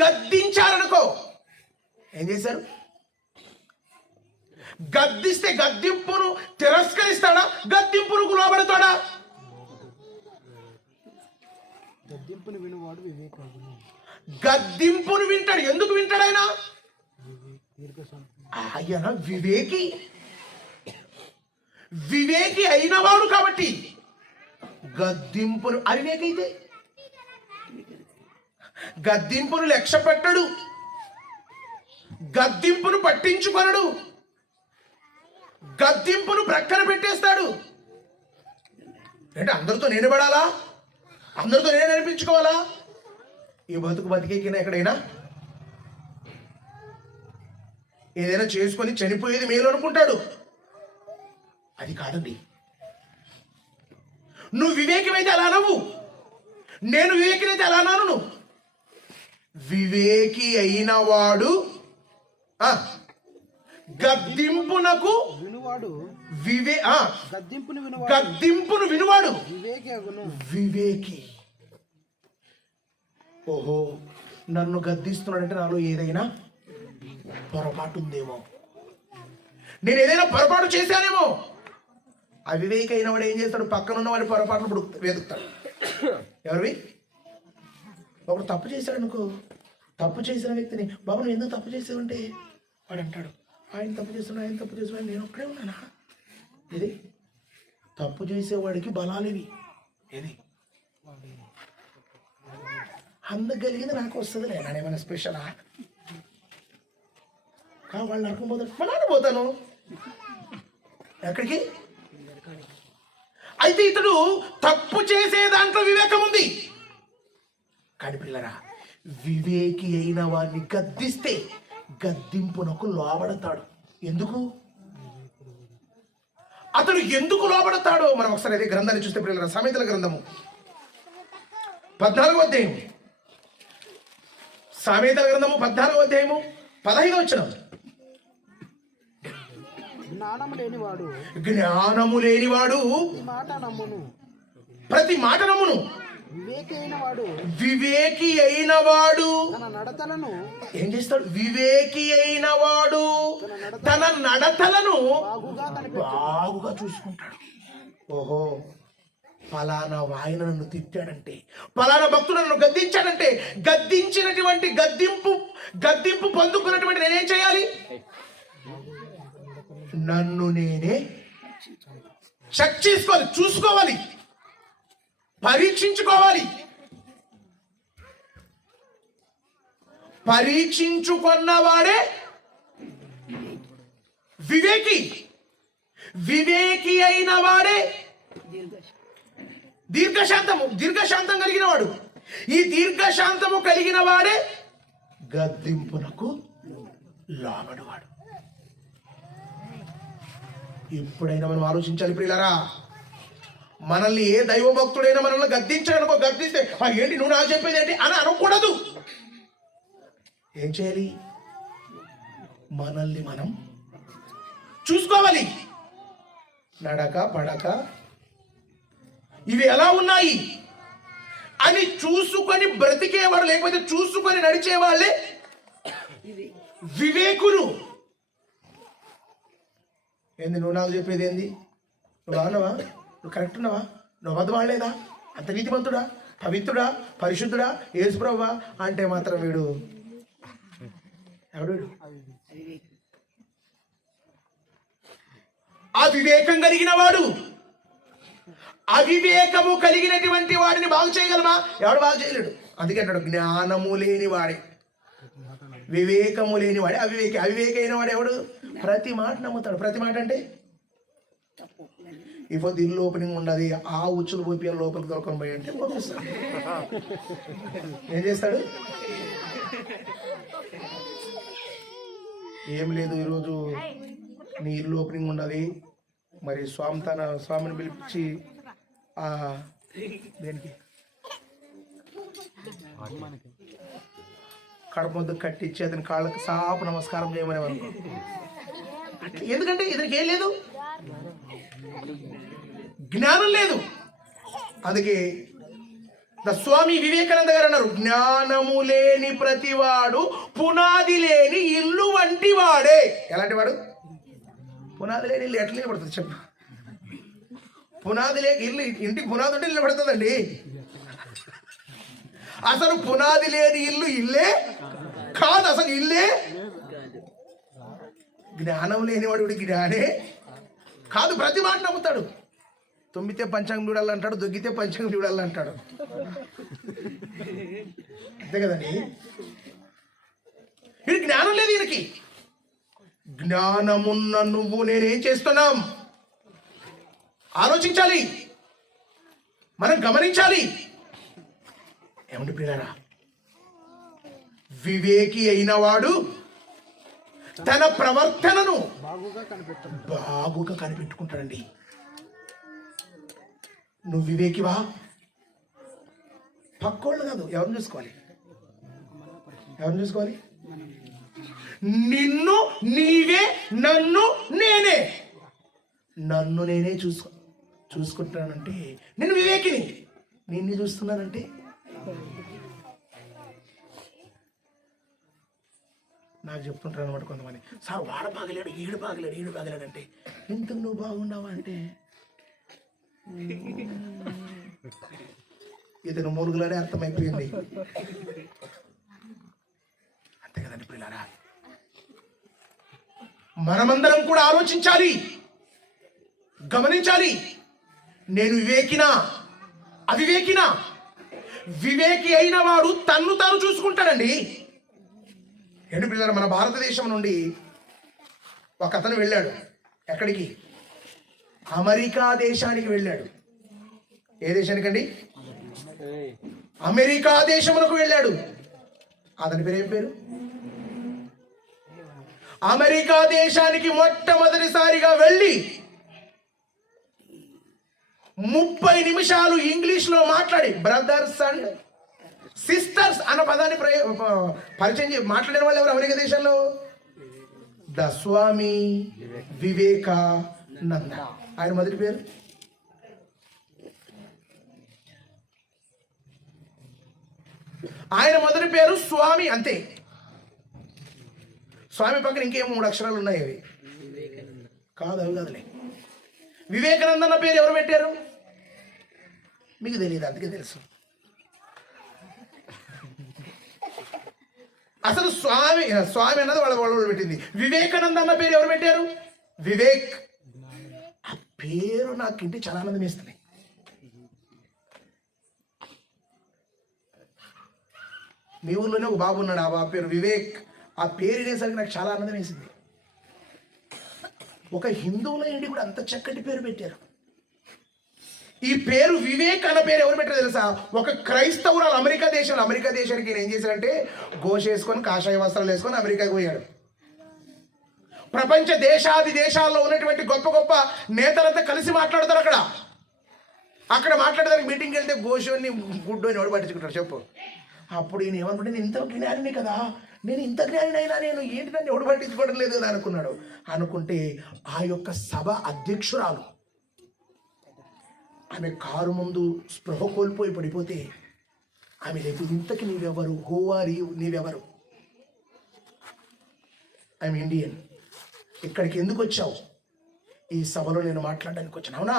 గద్దించారనుకో, ఏం చేశారు? గద్దిస్తే గద్దింపును తిరస్కరిస్తాడా? గద్దింపును లోబడతాడా? గద్దింపును వింటాడు. ఎందుకు వింటాడు ఆయన? ఆయన వివేకి. వివేకి అయినవాడు కాబట్టి గద్దింపును, అవివేకి అయితే గద్దింపును లక్ష్య పెట్టడు. గద్దింపును పట్టించుకొనడు. గద్దింపును ప్రక్కన పెట్టేస్తాడు. అంటే అందరితో నేను పడాలా? అందరితో నేను అనిపించుకోవాలా? ఈ బతుకు బతికేకినా ఎక్కడైనా ఏదైనా చేసుకొని చనిపోయేది మేలు అనుకుంటాడు. అది కాదండి. నువ్వు వివేకమైతే అలా అనవు. నేను వివేకినైతే అలా అన్నాను. వివేకి అయిన వాడు గద్దింపునకు గద్దింపును వినువాడు వివేకి. ఓహో, నన్ను గద్దిస్తున్నాడంటే నాలో ఏదైనా పొరపాటు ఉందేమో, నేను ఏదైనా పొరపాటు చేశానేమో. అవివేకి అయిన వాడు ఏం చేస్తాడు? పక్కనున్న వాడి పొరపాట్లు వెతుకుతాడు. ఎవరివి? ఒకడు తప్పు చేశాడు అనుకో, తప్పు చేసిన వ్యక్తిని, బాబు నువ్వు ఎందుకు తప్పు చేసావంటే వాడు అంటాడు, ఆయన తప్పు చేస్తున్నాడు, ఆయన తప్పు చేస్తున్నాడు, నేను ఒక్కడే ఉన్నానా? ఇది తప్పు చేసేవాడికి బలాలివి. ఏది అందగలిగింది నాకు వస్తుంది. నేనేమైనా స్పెషలా? వాళ్ళు నరకపోతాను, మళ్ళీ పోతాను. ఎక్కడికి? అయితే ఇతడు తప్పు చేసే దాంట్లో వివేకం ఉంది. కానీ పిల్లరా, వివేకి అయిన వాడిని గద్దిస్తే గద్దింపునకు లోబడతాడు. ఎందుకు? అతడు ఎందుకు లోబడతాడో మనం ఒకసారి అదే గ్రంథాన్ని చూస్తే పిల్లరా, సామెతల గ్రంథము 14వ అధ్యాయం, సామెతల గ్రంథము 14వ అధ్యాయము 15వ వచనం. జ్ఞానము లేనివాడు ప్రతి మాట నమ్మును. వివేకి అయిన వాడు ఏం చేస్తాడు? వివేకి అయిన వాడు తన నడతలను బాగుగా చూసుకుంటాడు. ఓహో, ఫలానా వాయన నన్ను తిట్టాడంటే, ఫలానా భక్తుడు నన్ను గద్దించాడంటే, గద్దించినటువంటి గద్దింపు పొందుకున్నటువంటి నేనేం చేయాలి? నన్ను నేనే చెక్ చేసుకోవాలి, చూసుకోవాలి, పరీక్షించుకోవాలి. పరీక్షించుకున్నవాడే వివేకి. వివేకి అయిన వాడే దీర్ఘశాంతం కలిగిన వాడు. ఈ దీర్ఘశాంతము కలిగిన వాడే గద్దింపునకు లోబడువాడు. ఎప్పుడైనా మనం ఆలోచించాలి ప్రియులారా, మనల్ని ఏ దైవ భక్తుడైనా మనల్ని గద్దించాడనుకో, గద్దిస్తే ఏంటి నువ్వు నాకు చెప్పేది ఏంటి అని అనకూడదు. ఏం చేయాలి? మనల్ని మనం చూసుకోవాలి. నడక పడక ఇవి ఎలా ఉన్నాయి అని చూసుకొని బ్రతికేవాడు, లేకపోతే చూసుకొని నడిచేవాళ్ళే వివేకులు. ఏంది నువ్వు నాకు చెప్పేది ఏంది? నువ్వు బాగున్నావా? నువ్వు కరెక్ట్ ఉన్నావా? నువ్వు అబద్ధం ఆడలేదా? అంత నీతిమంతుడా, పవిత్రుడా, పరిశుద్ధుడా, యేసుప్రభువా అంటే మాత్రం వీడు ఎవడు? అవివేకం కలిగిన వాడు. అవివేకము కలిగినటువంటి వాడిని బాగు చేయగలమా? ఎవడు బాగు చేయలేడు. అందుకే అంటాడు జ్ఞానము లేని వాడే, వివేకము లేని వాడే అవివేకి. అవివేక అయిన వాడు ఎవడు? ప్రతి మాట నమ్ముతాడు. ప్రతి మాట అంటే ఇప్పుడు ఇల్లు ఓపెనింగ్ ఉండదు, ఆ ఉచ్చులు పోయి లోపలికి దొరకని పోయి అంటే పంపిస్తాడు. ఏం చేస్తాడు? ఏం లేదు, ఈరోజు నీ ఇల్లు ఓపెనింగ్ ఉన్నది, మరి స్వామిని పిలిపించి దేనికి కడప ముద్దు కట్టించి అతని కాళ్ళకి సాపు నమస్కారం చేయమని అనుకో. ఎందుకంటే ఇతనికి ఏం లేదు, జ్ఞానం లేదు. అందుకే స్వామి వివేకానంద గారు అన్నారు, జ్ఞానము లేని ప్రతివాడు పునాది లేని ఇల్లు వంటి వాడే. ఎలాంటి వాడు? పునాది లేని ఇల్లు ఎట్లా నిలబడుతుంది చెప్పు? పునాది లేని ఇల్లు, ఇంటికి పునాది ఉంటే నిలబడుతుందండి. అసలు పునాది లేని ఇల్లు ఇల్లే కాదు, అసలు ఇల్లే. జ్ఞానం లేనివాడు జ్ఞానే కాదు. ప్రతి మాట నమ్ముతాడు. తుమ్మితే పంచాంగం చూడాలంటాడు, దొగ్గితే పంచాంగం చూడాలంటాడు. అంతే కదండి. ఇది జ్ఞానం లేదు ఈయనకి. జ్ఞానమున్న నువ్వు నేనేం చేస్తున్నాం ఆలోచించాలి, మనం గమనించాలి. ఏమండి ప్రియారా, వివేకి అయిన వాడు తన ప్రవర్తనను బాగుగా కనిపెట్టుకుంటాడండి. నువ్వు వివేకివా? పక్కోళ్ళు కాదు, ఎవరిని చూసుకోవాలి? ఎవరిని చూసుకోవాలి? నిన్ను నీవే, నన్ను నేనే. నన్ను నేనే చూసుకుంటానంటే నేను వివేకిని. నిన్ను చూస్తున్నానంటే నాకు చెప్తుంటారు అనమాట కొంతమంది, సార్ వాడు బాగలేడు, ఈడు బాగలేడు అంటే ఇంతకు నువ్వు బాగున్నావా అంటే ఇతను మూలుగులోనే అర్థమైపోయింది. అంతే కదండి పిల్లారా, మనమందరం కూడా ఆలోచించాలి, గమనించాలి. నేను వివేకినా అవివేకినా? వివేకి అయిన వాడు తన్ను తాను చూసుకుంటాడండి. ఏంటి పిల్లలు, మన భారతదేశం నుండి ఒక అతను వెళ్ళాడు. ఎక్కడికి? అమెరికా దేశానికి వెళ్ళాడు. ఏ దేశానికండి? అమెరికా దేశమునకు వెళ్ళాడు. అతని పేరు ఏం పేరు? అమెరికా దేశానికి మొట్టమొదటిసారిగా వెళ్ళి 30 నిమిషాలు ఇంగ్లీష్ లో మాట్లాడి బ్రదర్స్ అండ్ సిస్టర్స్ అన్న పదాన్ని పరిచయం మాట్లాడిన వాళ్ళు ఎవరు అమెరికా దేశంలో? ద స్వామి వివేకానంద. ఆయన మొదటి పేరు స్వామి. అంతే. స్వామి పక్కన ఇంకేం 3 అక్షరాలు ఉన్నాయి. అవి కాదులే. వివేకానంద అన్న పేరు ఎవరు పెట్టారు? మీకు తెలియదు, అందుకే తెలుసు. అసలు స్వామి అన్నది వాళ్ళు పెట్టింది. వివేకానంద అన్న పేరు ఎవరు పెట్టారు? వివేక్. ఆ పేరు నాకింటే చాలా ఆనందం వేస్తుంది. మీ ఊళ్ళోనే ఒక బాబు ఉన్నాడు, ఆ బాబు పేరు వివేక్. ఆ పేరు వినేసరికి నాకు చాలా ఆనందం వేసింది. ఒక హిందువుల ఏంటి కూడా అంత చక్కటి పేరు పెట్టారు. ఈ పేరు వివేక్ అన్న పేరు ఎవరు పెట్టారు తెలుసా? ఒక క్రైస్తవురాలు అమెరికా దేశానికి ఈయన ఏం చేశాడంటే ఘోష వేసుకొని కాషాయ వస్త్రాలు వేసుకొని అమెరికాకి పోయాడు. ప్రపంచ దేశాల్లో ఉన్నటువంటి గొప్ప గొప్ప నేతలంతా కలిసి మాట్లాడతారు అక్కడ మాట్లాడడానికి మీటింగ్కి వెళ్తే ఘోషని గుడ్డోని ఎవడు పట్టించుకుంటాడు చెప్పు. అప్పుడు ఈయన ఏమనుకుంటే నేను ఇంత జ్ఞానిని కదా, నేను ఇంత జ్ఞాని అయినా నేను ఏంటి నన్ను ఎవడు పట్టించుకోవడం లేదు కదా అనుకున్నాడు. అనుకుంటే ఆ యొక్క సభ అధ్యక్షురాలు ఆమె కారు ముందు స్పృహ కోల్పోయి పడిపోతే ఆమె లేపు ఇంతకి నీవెవరు, హూ ఆర్ యు, నీవెవరు? ఐఎమ్ ఇండియన్, ఇక్కడికి ఎందుకు వచ్చావు? ఈ సభలో నేను మాట్లాడడానికి వచ్చాను. అవునా,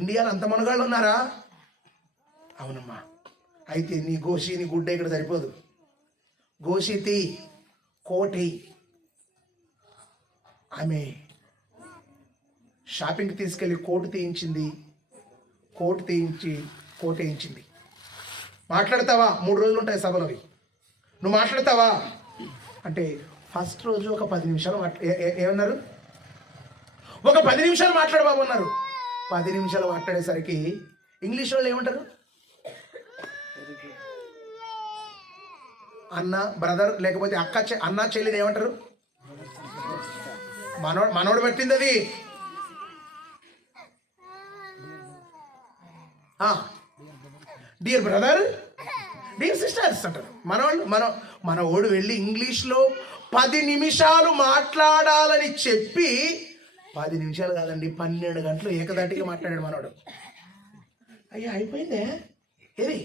ఇండియాలో అంత మనగాళ్ళు ఉన్నారా? అవునమ్మా. అయితే నీ గోషి నీ గుడ్డ ఇక్కడ సరిపోదు, గోషి తీ, కోటి. ఆమె షాపింగ్కి తీసుకెళ్ళి కోటు తీయించింది, కోటు వేయించింది. మాట్లాడతావా? 3 రోజులు ఉంటాయి సభలవి, నువ్వు మాట్లాడతావా అంటే ఫస్ట్ రోజు ఒక 10 నిమిషాలు ఏమన్నారు? ఒక 10 నిమిషాలు మాట్లాడు బాబు అన్నారు. 10 నిమిషాలు మాట్లాడేసరికి ఇంగ్లీష్ వాళ్ళు ఏమంటారు? అన్న, బ్రదర్, లేకపోతే అన్న చెల్లిని ఏమంటారు? మనోడు పెట్టింది అది. డియర్ బ్రదర్, డియర్ సిస్టర్స్ అంటారు మన ఓడు వెళ్ళి ఇంగ్లీష్లో 10 నిమిషాలు మాట్లాడాలని చెప్పి 10 నిమిషాలు కాదండి 12 గంటలు ఏకదాటిగా మాట్లాడాడు మనోడు. అయ్యా అయిపోయిందే, ఏది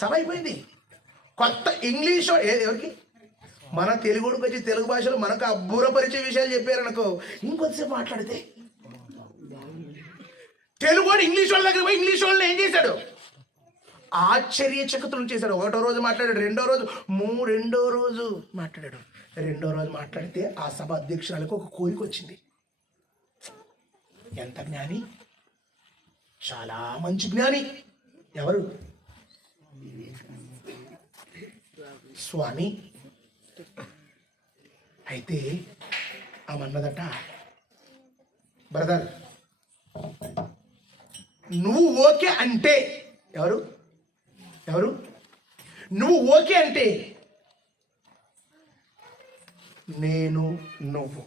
సభ అయిపోయింది. కొత్త ఇంగ్లీష్ ఎవరికి? మన తెలుగుడికి వచ్చి తెలుగు భాషలో మనకు అబ్బురపరిచే విషయాలు చెప్పారనుకో, ఇంకొద్దిసేపు మాట్లాడితే తెలుగు వాడు ఇంగ్లీష్ వాళ్ళ దగ్గర పోయి ఇంగ్లీష్ వాళ్ళని ఏం చేశాడు? ఆశ్చర్యచకితులను చేశాడు. 1వ రోజు మాట్లాడాడు, 2వ రోజు మాట్లాడాడు. 2వ రోజు మాట్లాడితే ఆ సభ అధ్యక్షురాలకు ఒక కోరిక వచ్చింది. ఎంత జ్ఞాని, చాలా మంచి జ్ఞాని. ఎవరు? స్వామి. అయితే ఆమన్నదట, బ్రదర్ నువ్వు ఓకే అంటే, ఎవరు నువ్వు ఓకే అంటే నేను నువ్వు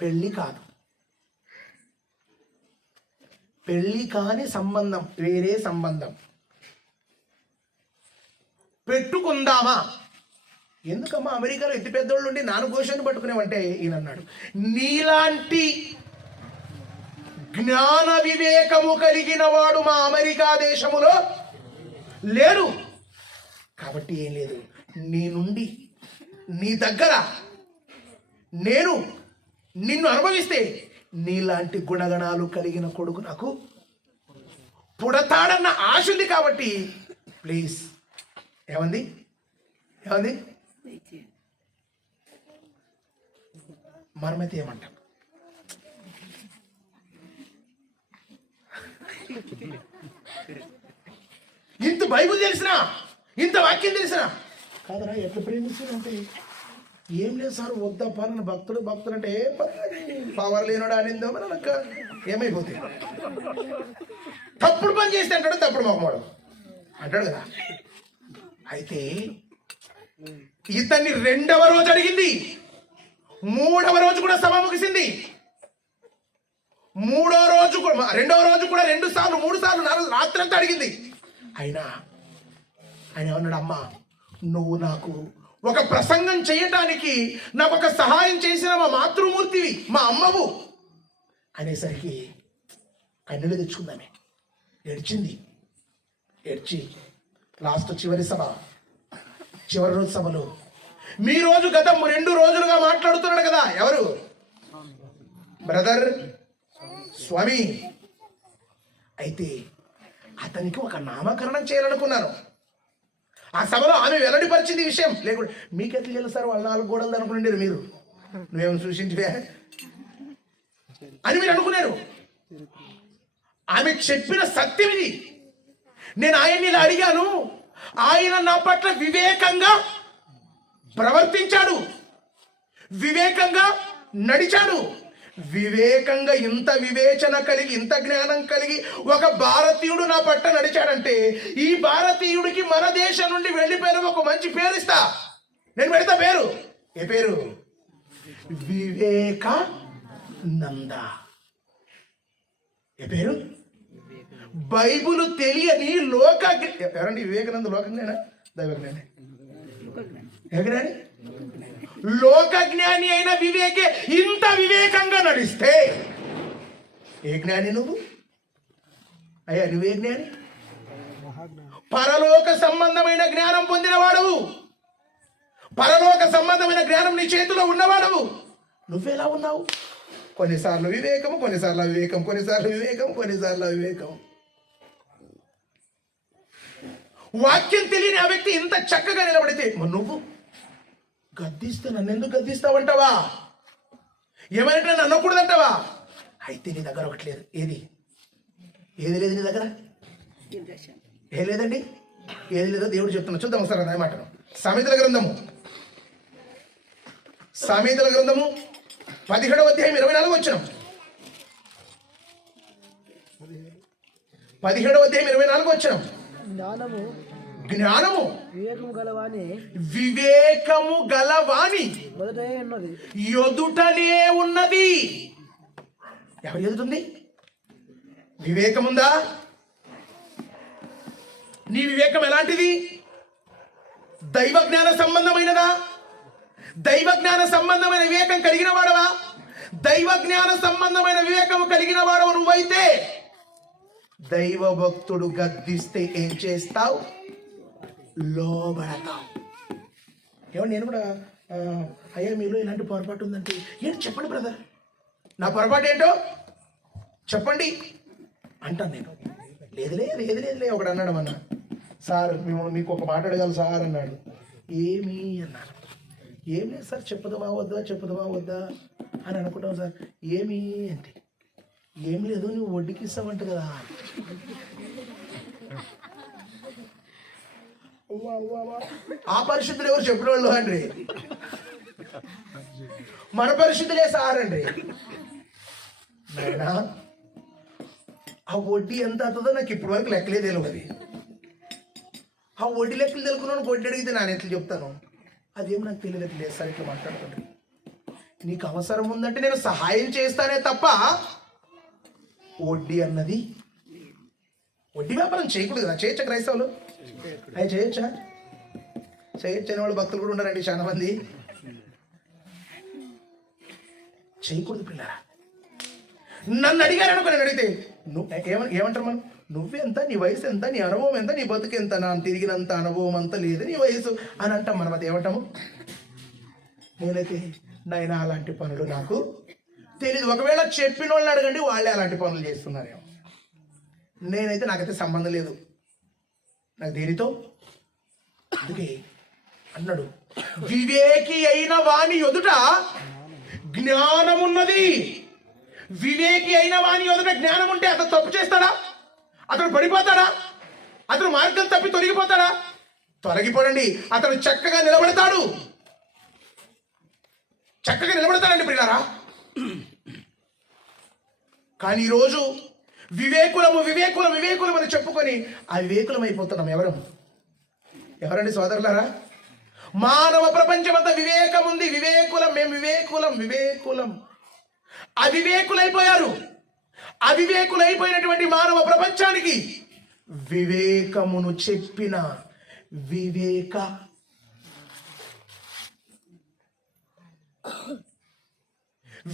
పెళ్ళి కాదు, పెళ్ళి కాని సంబంధం, వేరే సంబంధం పెట్టుకుందామా? ఎందుకమ్మా అమెరికాలో ఎత్తి పెద్దోళ్ళు ఉండి నాన్న ఘోషాన్ని పట్టుకునేవంటే ఈయన అన్నాడు, నీలాంటి జ్ఞాన వివేకము కలిగిన వాడు మా అమెరికా దేశములో లేడు. కాబట్టి ఏం లేదు, నీ నుండి నీ దగ్గర నేను నిన్ను అనుభవిస్తే నీలాంటి గుణగణాలు కలిగిన కొడుకు నాకు పుడతాడన్న ఆశ ఉంది. కాబట్టి ప్లీజ్. ఏమంది మనమైతే ఏమంటాం? ఇంత బైబుల్ తెలిసినా, ఇంత వాక్యం తెలిసినా కాదరా ఎట్లా ప్రేమిస్తానంటే ఏం లేదు సార్, వద్దప్ప నన్ను భక్తుడు అంటే పవర్ లేనోడు అనిందో మరి నాకు ఏమైపోతుంది. తప్పుడు పని చేస్తే అంటాడు, తప్పుడు మొహమాడు అంటాడు కదా. అయితే ఇతన్ని 2వ రోజు అడిగింది, 3వ రోజు కూడా సభ ముగిసింది. 2వ రోజు కూడా 2 సార్లు 3 సార్లు 4 రాత్రంతా అడిగింది. ఆయన ఏమన్నాడు? అమ్మా నువ్వు నాకు ఒక ప్రసంగం చేయటానికి నాకు ఒక సహాయం చేసిన మా మాతృమూర్తివి, మా అమ్మవు అనేసరికి కన్నీళ్ళు తెచ్చుకుందామే. ఏడ్చి లాస్ట్ చివరి రోజు సభలో మీ రోజు గత 2 రోజులుగా మాట్లాడుతున్నాడు కదా, ఎవరు? బ్రదర్ స్వామి. అయితే అతనికి ఒక నామకరణం చేయాలనుకున్నాను. ఆ సభలో ఆమె వెల్లడిపరిచింది విషయం. లేకుండా మీకెట్లా తెలుస్తారు వాళ్ళు 4 గోడలు అనుకునేరు, మీరు నువ్వేమో సూచించివే అని మీరు అనుకున్నారు. ఆమె చెప్పిన సత్యం ఇది. నేను ఆయన్ని ఇలా అడిగాను, ఆయన నా పట్ల వివేకంగా ప్రవర్తించాడు, వివేకంగా నడిచాడు, వివేకంగా ఇంత వివేచన కలిగి ఇంత జ్ఞానం కలిగి ఒక భారతీయుడు నా పట్ల నడిచాడంటే ఈ భారతీయుడికి మన దేశం నుండి వెళ్ళిపోయిన ఒక మంచి పేరు ఇస్తా. నేను పెడతా పేరు. ఏ పేరు? వివేకానంద. ఏ పేరు? బైబుల్ తెలియని లోక ఎవరండి వివేకానంద? లోకంగానా దైవజ్ఞాని? ఎగరాని లోక జ్ఞాని అయిన వివేకే ఇంత వివేకంగా నడిస్తే ఏ జ్ఞాని నువ్వు? అయ్యా నువ్వే జ్ఞాని? పరలోక సంబంధమైన జ్ఞానం పొందిన వాడవు, పరలోక సంబంధమైన జ్ఞానం నీ చేతిలో ఉన్నవాడవు. నువ్వెలా ఉన్నావు? కొన్నిసార్లు వివేకము, కొన్నిసార్లు అవివేకం, కొన్నిసార్లు వివేకం, కొన్నిసార్లు అవివేకం. వాక్యం తెలియని ఆ వ్యక్తి ఇంత చక్కగా నిలబడితే నువ్వు గద్దిస్తే నన్ను ఎందుకు గద్దిస్తావంటావా? ఏమైనా నన్ను అనకూడదంటావా? అయితే నీ దగ్గర ఒకటి లేదు. ఏది లేదు నీ దగ్గర? ఏం లేదండి. ఏది లేదో దేవుడు చెప్తున్నా. చూద్దాం ఒకసారి అనే మాటను. సామెతల గ్రంథము 17వ అధ్యాయం 24వ వచనం. 17వ అధ్యాయం 24వ వచనం. జ్ఞానము వివేకము గలవాని ఎదుటనే ఉన్నది. ఎవరి ఎదుటుంది? వివేకముందా? నీ వివేకం ఎలాంటిది? దైవ జ్ఞాన సంబంధమైనదా? దైవ జ్ఞాన సంబంధమైన వివేకం కలిగిన వాడవా? దైవ జ్ఞాన సంబంధమైన వివేకం కలిగిన వాడవు నువ్వైతే దైవ భక్తుడు గద్దిస్తే ఏం చేస్తావు? లోబడతావు. ఏమన్నా నేను కూడా అయ్యా మీలో ఇలాంటి పొరపాటు ఉందంటే ఏంటి చెప్పండి బ్రదర్, నా పొరపాటు ఏంటో చెప్పండి అంటాను నేను. లేదులే ఒకడు అన్నాడు అన్న, సార్ మీకు ఒక మాట అడగాలి సార్ అన్నాడు. ఏమి అన్నాను. ఏం లేదు సార్, చెప్పుదామా వద్దా అని అనుకుంటాం సార్. ఏమి అంటే ఏం లేదు నువ్వు వడ్డీకి ఇస్తావంట కదా. ఆ పరిస్థితులు ఎవరు చెప్పిన వాళ్ళు అండి? మన పరిస్థితులే సార్ అండి. ఆ వడ్డీ ఎంత అవుతుందో నాకు ఇప్పటి వరకు లెక్కలే తెలియదు. ఆ వడ్డీ లెక్కలు తెలుకున్నాను. వడ్డీ అడిగితే నేను ఎట్లా చెప్తాను? అదేం నాకు తెలియదు సార్. ఇట్లా మాట్లాడుకుంటే నీకు అవసరం ఉందంటే నేను సహాయం చేస్తానే తప్ప వడ్డీ అన్నది వడ్డీ వ్యాపారం చేయకూడదు కదా. చేయొచ్చా క్రైస్తవులు? అవి చేయొచ్చని వాళ్ళు భక్తులు కూడా ఉన్నారండి చాలా మంది. చేయకూడదు పిల్లరా. నన్ను అడిగారనుకో, నేను అడిగితే ఏమంటారు మనం? నువ్వెంత, నీ వయసు ఎంత, నీ అనుభవం ఎంత, నీ బతుకు ఎంత, నా తిరిగినంత అనుభవం అంతా లేదు నీ వయసు అని అంటాం. మనం అది ఏమంటాము? నేనైతే నాయన అలాంటి పనులు నాకు తెలీదు. ఒకవేళ చెప్పిన వాళ్ళని అడగండి, వాళ్ళే అలాంటి పనులు చేస్తున్నారేమో. నాకైతే సంబంధం లేదు నాకు దేనితో. అందుకే అన్నాడు, వివేకి అయిన వాని ఎదుట జ్ఞానమున్నది. వివేకి అయిన వాని ఎదుట జ్ఞానం ఉంటే అతను తప్పు చేస్తాడా? అతను పడిపోతాడా? అతను మార్గం తప్పి తొలగిపోతాడా? తొలగిపోడండి. అతను చక్కగా నిలబడతాడండి పిల్లారా. కానీ ఈరోజు వివేకులం అని చెప్పుకొని అవివేకులం అయిపోతున్నాం. ఎవరండి సోదరులారా? మానవ ప్రపంచం అంతా వివేకం ఉంది. మేము వివేకులం. అవివేకులైపోయినటువంటి మానవ ప్రపంచానికి వివేకమును చెప్పిన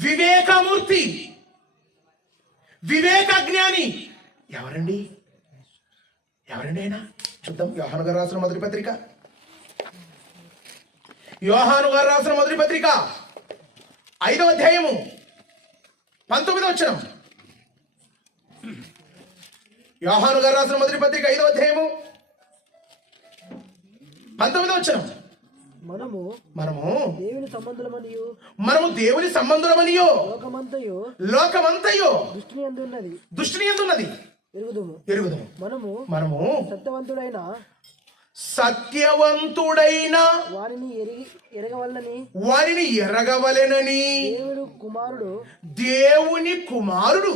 వివేకమూర్తి, వివేక జ్ఞాని ఎవరండి ఆయన? చూద్దాం. యోహాను గారు రాసిన మొదటి పత్రిక 5వ అధ్యాయము 19వ వచనం. యోహాను గారు రాసిన మొదటి పత్రిక 5వ అధ్యాయము 19వ వచనం. మనము దేవుని సంబంధులమనియో లోకమంతయో దృష్టిని యందున్నది ఎరుగుదుము. మనము సత్యవంతుడైన సత్యవంతుడైన వారిని ఎరగవలెనని దేవుని కుమారుడు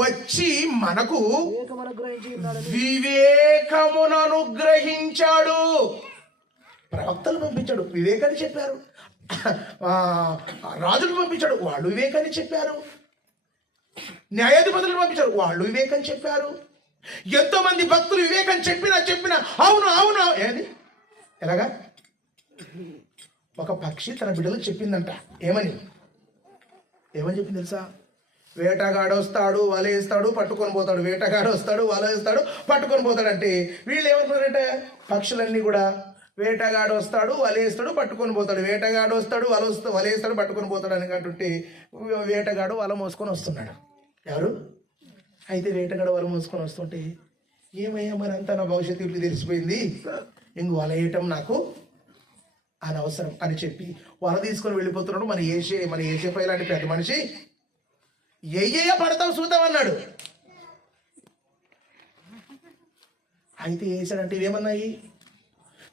వచ్చి మనకు వివేకమును అనుగ్రహించాడు. ప్రవక్తలు పంపించాడు, వివేకాన్ని చెప్పారు. రాజులు పంపించాడు, వాళ్ళు వివేకాన్ని చెప్పారు. న్యాయాధిపతులను పంపించారు, వాళ్ళు వివేకం చెప్పారు. ఎంతో మంది భక్తులు వివేకం చెప్పినా అవును అవును ఏది ఎలాగా. ఒక పక్షి తన బిడ్డలకు చెప్పిందంట. ఏమని చెప్పింది తెలుసా? వేటగాడు వస్తాడు, వలేస్తాడు, పట్టుకొని పోతాడు. వేటగాడు వస్తాడు, వలేస్తాడు, పట్టుకొని పోతాడు. అంటే వీళ్ళు ఏమనుకున్నారంటే పక్షులన్నీ కూడా వేటగాడు వస్తాడు, వలేస్తాడు, పట్టుకొని పోతాడు. వేటగాడు వస్తాడు, వలేస్తాడు, పట్టుకొని పోతాడు అని అంటుంటే వేటగాడు వల మోసుకొని వస్తున్నాడు. ఎవరు? అయితే వేటగాడు వల మోసుకొని వస్తుంటే ఏమయ్యా మరి అంతా నా భవిష్యత్తు ఇప్పుడు తెలిసిపోయింది, ఇంక వల వేయటం నాకు అనవసరం అని చెప్పి వల తీసుకొని వెళ్ళిపోతున్నాడు. మన ఏషేపై లాంటి పెద్ద మనిషి ఎయ్యయ్య పడతాం చూద్దాం అన్నాడు. అయితే వేసాడంటే ఇవేమన్నాయి?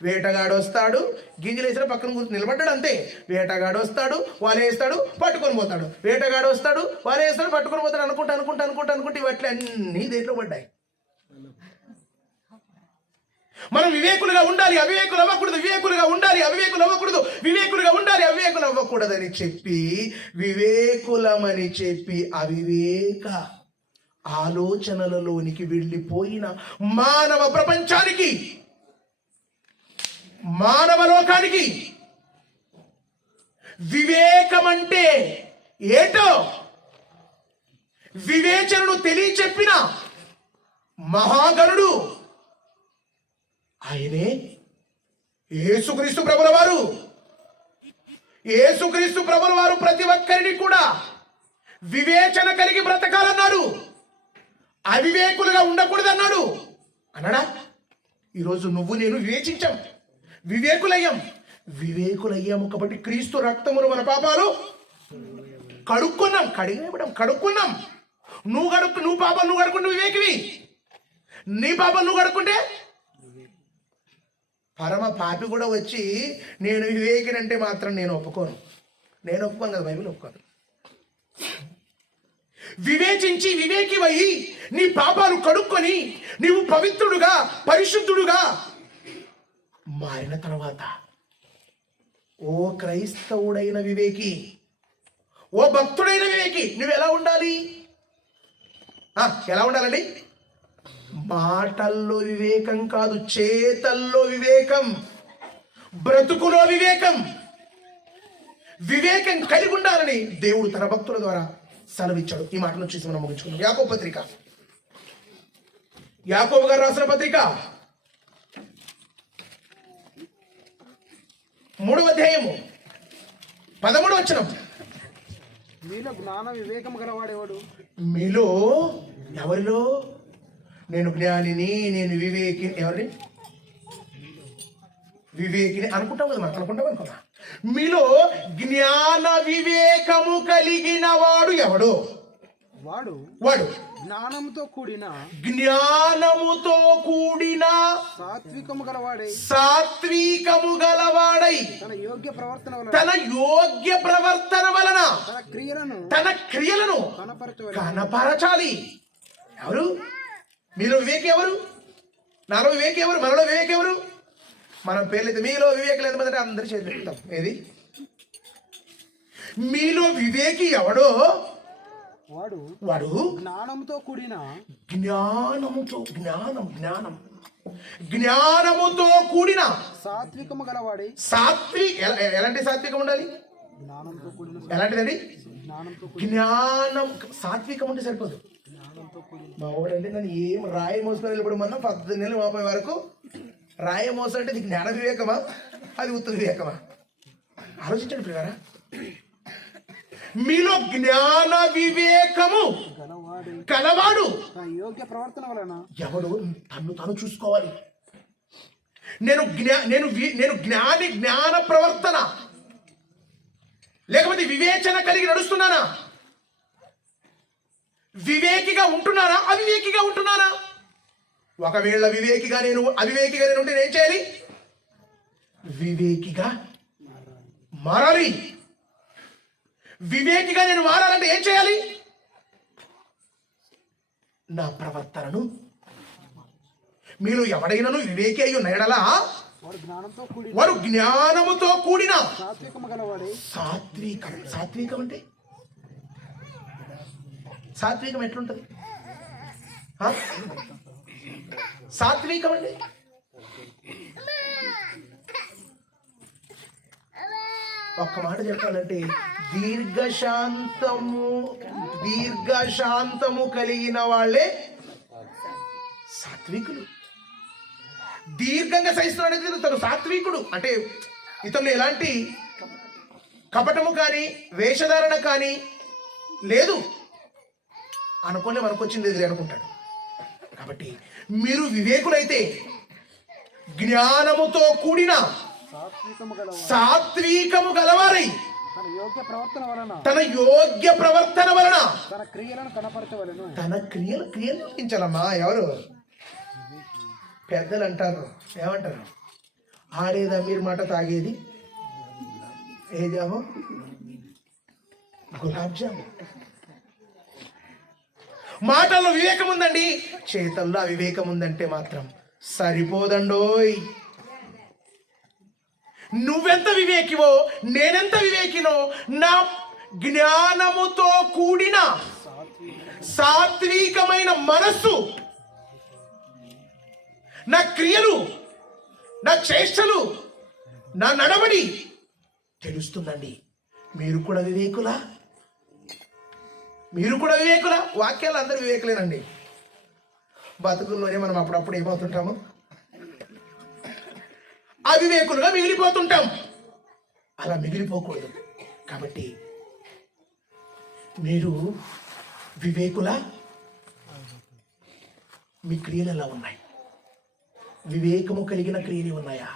వేటగాడు వస్తాడు, గింజలు వేసిన పక్కన కూర్చొని నిలబడ్డాడు అంతే. వేటగాడు వస్తాడు, వలేస్తాడు, పట్టుకొని పోతాడు. వేటగాడు వస్తాడు, వలేస్తాడు, పట్టుకొని పోతాడు. అనుకుంటే ఇవట్లే అన్నీ దేంట్లో పడ్డాయి. మనం వివేకులుగా ఉండాలి, అవివేకులు అవ్వకూడదు. వివేకులుగా ఉండాలి, అవివేకులు అవ్వకూడదు. వివేకులుగా ఉండాలి, అవివేకులు అవ్వకూడదని చెప్పి వివేకులమని చెప్పి అవివేక ఆలోచనలలోనికి వెళ్ళిపోయిన మానవ ప్రపంచానికి, మానవ లోకానికి వివేకం అంటే ఏటో వివేచనను తెలియచెప్పిన మహాగణుడు ఆయనే యేసుక్రీస్తు ప్రభుల వారు. యేసుక్రీస్తు ప్రభుల వారు ప్రతి ఒక్కరిని కూడా వివేచన కలిగి బ్రతకాలన్నాడు, అవివేకులుగా ఉండకూడదన్నాడు. అన్నాడా? ఈరోజు నువ్వు నేను వివేచించాం, వివేకులయ్యాము కాబట్టి క్రీస్తు రక్తమును మన పాపాలు కడుక్కున్నాం. కడుక్కున్నాం. నువ్వు పాపాలు నువ్వు కడుక్కుంటే వివేకివి. నీ పాపాలు నువ్వు కడుక్కుంటే పరమ పాపి కూడా వచ్చి నేను వివేకినంటే మాత్రం నేను ఒప్పుకోను కదా, బైబిల్ ఒప్పుకోను. వివేచించి వివేకివై నీ పాపాలు కడుక్కొని నీవు పవిత్రుడుగా పరిశుద్ధుడుగా మారిన తర్వాత ఓ క్రైస్తవుడైన వివేకి, ఓ భక్తుడైన వివేకి నువ్వు ఎలా ఉండాలి? ఎలా ఉండాలండి? మాటల్లో వివేకం కాదు, చేతల్లో వివేకం, బ్రతుకులో వివేకం కలిగి ఉండాలని దేవుడు తన భక్తుల ద్వారా సెలవిచ్చాడు. ఈ మాటను చూసి మనం ముగించుకున్నాం. యాకోబు పత్రిక, యాకోబు గారు రాసిన పత్రిక 3వ అధ్యాయము 13వ వచనం. మీలో జ్ఞాన వివేకం గలవాడేవాడు? మీలో ఎవరిలో? నేను జ్ఞానిని, నేను వివేకిని. ఎవరిని? వివేకిని అనుకుంటాం కదా, మనం అనుకుంటా. మీలో జ్ఞాన వివేకము కలిగిన వాడు ఎవడు? వాడు జ్ఞానముతో కూడిన సాత్వికము గలవాడై తన యోగ్య ప్రవర్తన వలన తన క్రియలను కనపరచాలి. ఎవరు? మీలో వివేకి ఎవరు? నాలో వివేకి ఎవరు? మనలో వివేకి ఎవరు? మనం పేర్లేదు. మీలో వివేకులు ఎంతమంది? అందరి చేతులు చెప్తాం. ఏది? మీలో వివేకి ఎవడో వాడు జ్ఞానముతో కూడిన సాత్వికము గలవాడై. ఎలాంటి సాత్వికం ఉండాలి? ఎలాంటిదండి? జ్ఞానం. సాత్వికం ఉంటే సరిపోదు. మా వాడంటే నన్ను ఏం రాయి మోసుకొని వెళ్ళిపోవడం 18 నెలలు 30 వరకు రాయి మోసం అంటే ఇది జ్ఞాన వివేకమా, అది ఉత్తమ వివేకమా? ఆలోచించండి ప్రియారా. మీలో జ్ఞాన వివేకము కలవాడు యోగ్య ప్రవర్తన వలన ఎవడు తను చూసుకోవాలి. నేను జ్ఞాన ప్రవర్తన లేకపోతే వివేచన కలిగి నడుస్తున్నానా? వివేకిగా ఉంటున్నానా? అవివేకిగా ఉంటున్నానా? ఒకవేళ అవివేకిగా నేను ఉంటే నేను చేయాలి, వివేకిగా మారాలి. వివేకిగా నేను మారాలంటే ఏం చేయాలి? నా ప్రవర్తనను మీలో ఎవడైనాను వివేకి అయి ఉన్న ఎడల వారు జ్ఞానముతో కూడిన సాత్వికం అంటే సాత్వికం ఎట్లుంటది? సాత్వికం అంటే ఒక్క మాట చెప్పాలంటే దీర్ఘశాంతము కలిగిన వాళ్ళే సాత్వికులు. దీర్ఘంగా సహిస్తున్నాడు తను సాత్వికుడు. అంటే ఇతను ఎలాంటి కపటము కానీ వేషధారణ కానీ లేదు అనుకోలే, మనకొచ్చింది ఎదురు అనుకుంటాడు. కాబట్టి మీరు వివేకులైతే జ్ఞానముతో కూడిన సాత్వికము గలవారై తన యోగ్య ప్రవర్తన వలన తన క్రియలు చూపించాలమ్మా. ఎవరు పెద్దలు అంటారు, ఏమంటారు? ఆడేదా మీరు మాట, తాగేది ఏ జాము? గులాబ్ జాము. మాటల్లో వివేకం ఉందండి, చేతల్లో అవివేకం ఉందంటే మాత్రం సరిపోదండోయ్. నువ్వెంత వివేకివో నేనెంత వివేకినో, నా జ్ఞానముతో కూడిన సాత్వికమైన మనస్సు, నా క్రియలు, నా చేష్టలు, నా నడవడి తెలుస్తుందండి. మీరు కూడా వివేకులా? వాక్యాలు అందరూ వివేకులేనండి. బతుకుల్లోనే మనం అప్పుడప్పుడు ఏమవుతుంటాము? అవివేకులుగా మిగిలిపోతుంటాం. అలా మిగిలిపోకూడదు. కాబట్టి మీరు వివేకులా? మీ క్రియలు ఎలా ఉన్నాయి? వివేకము కలిగిన క్రియలు ఉన్నాయా?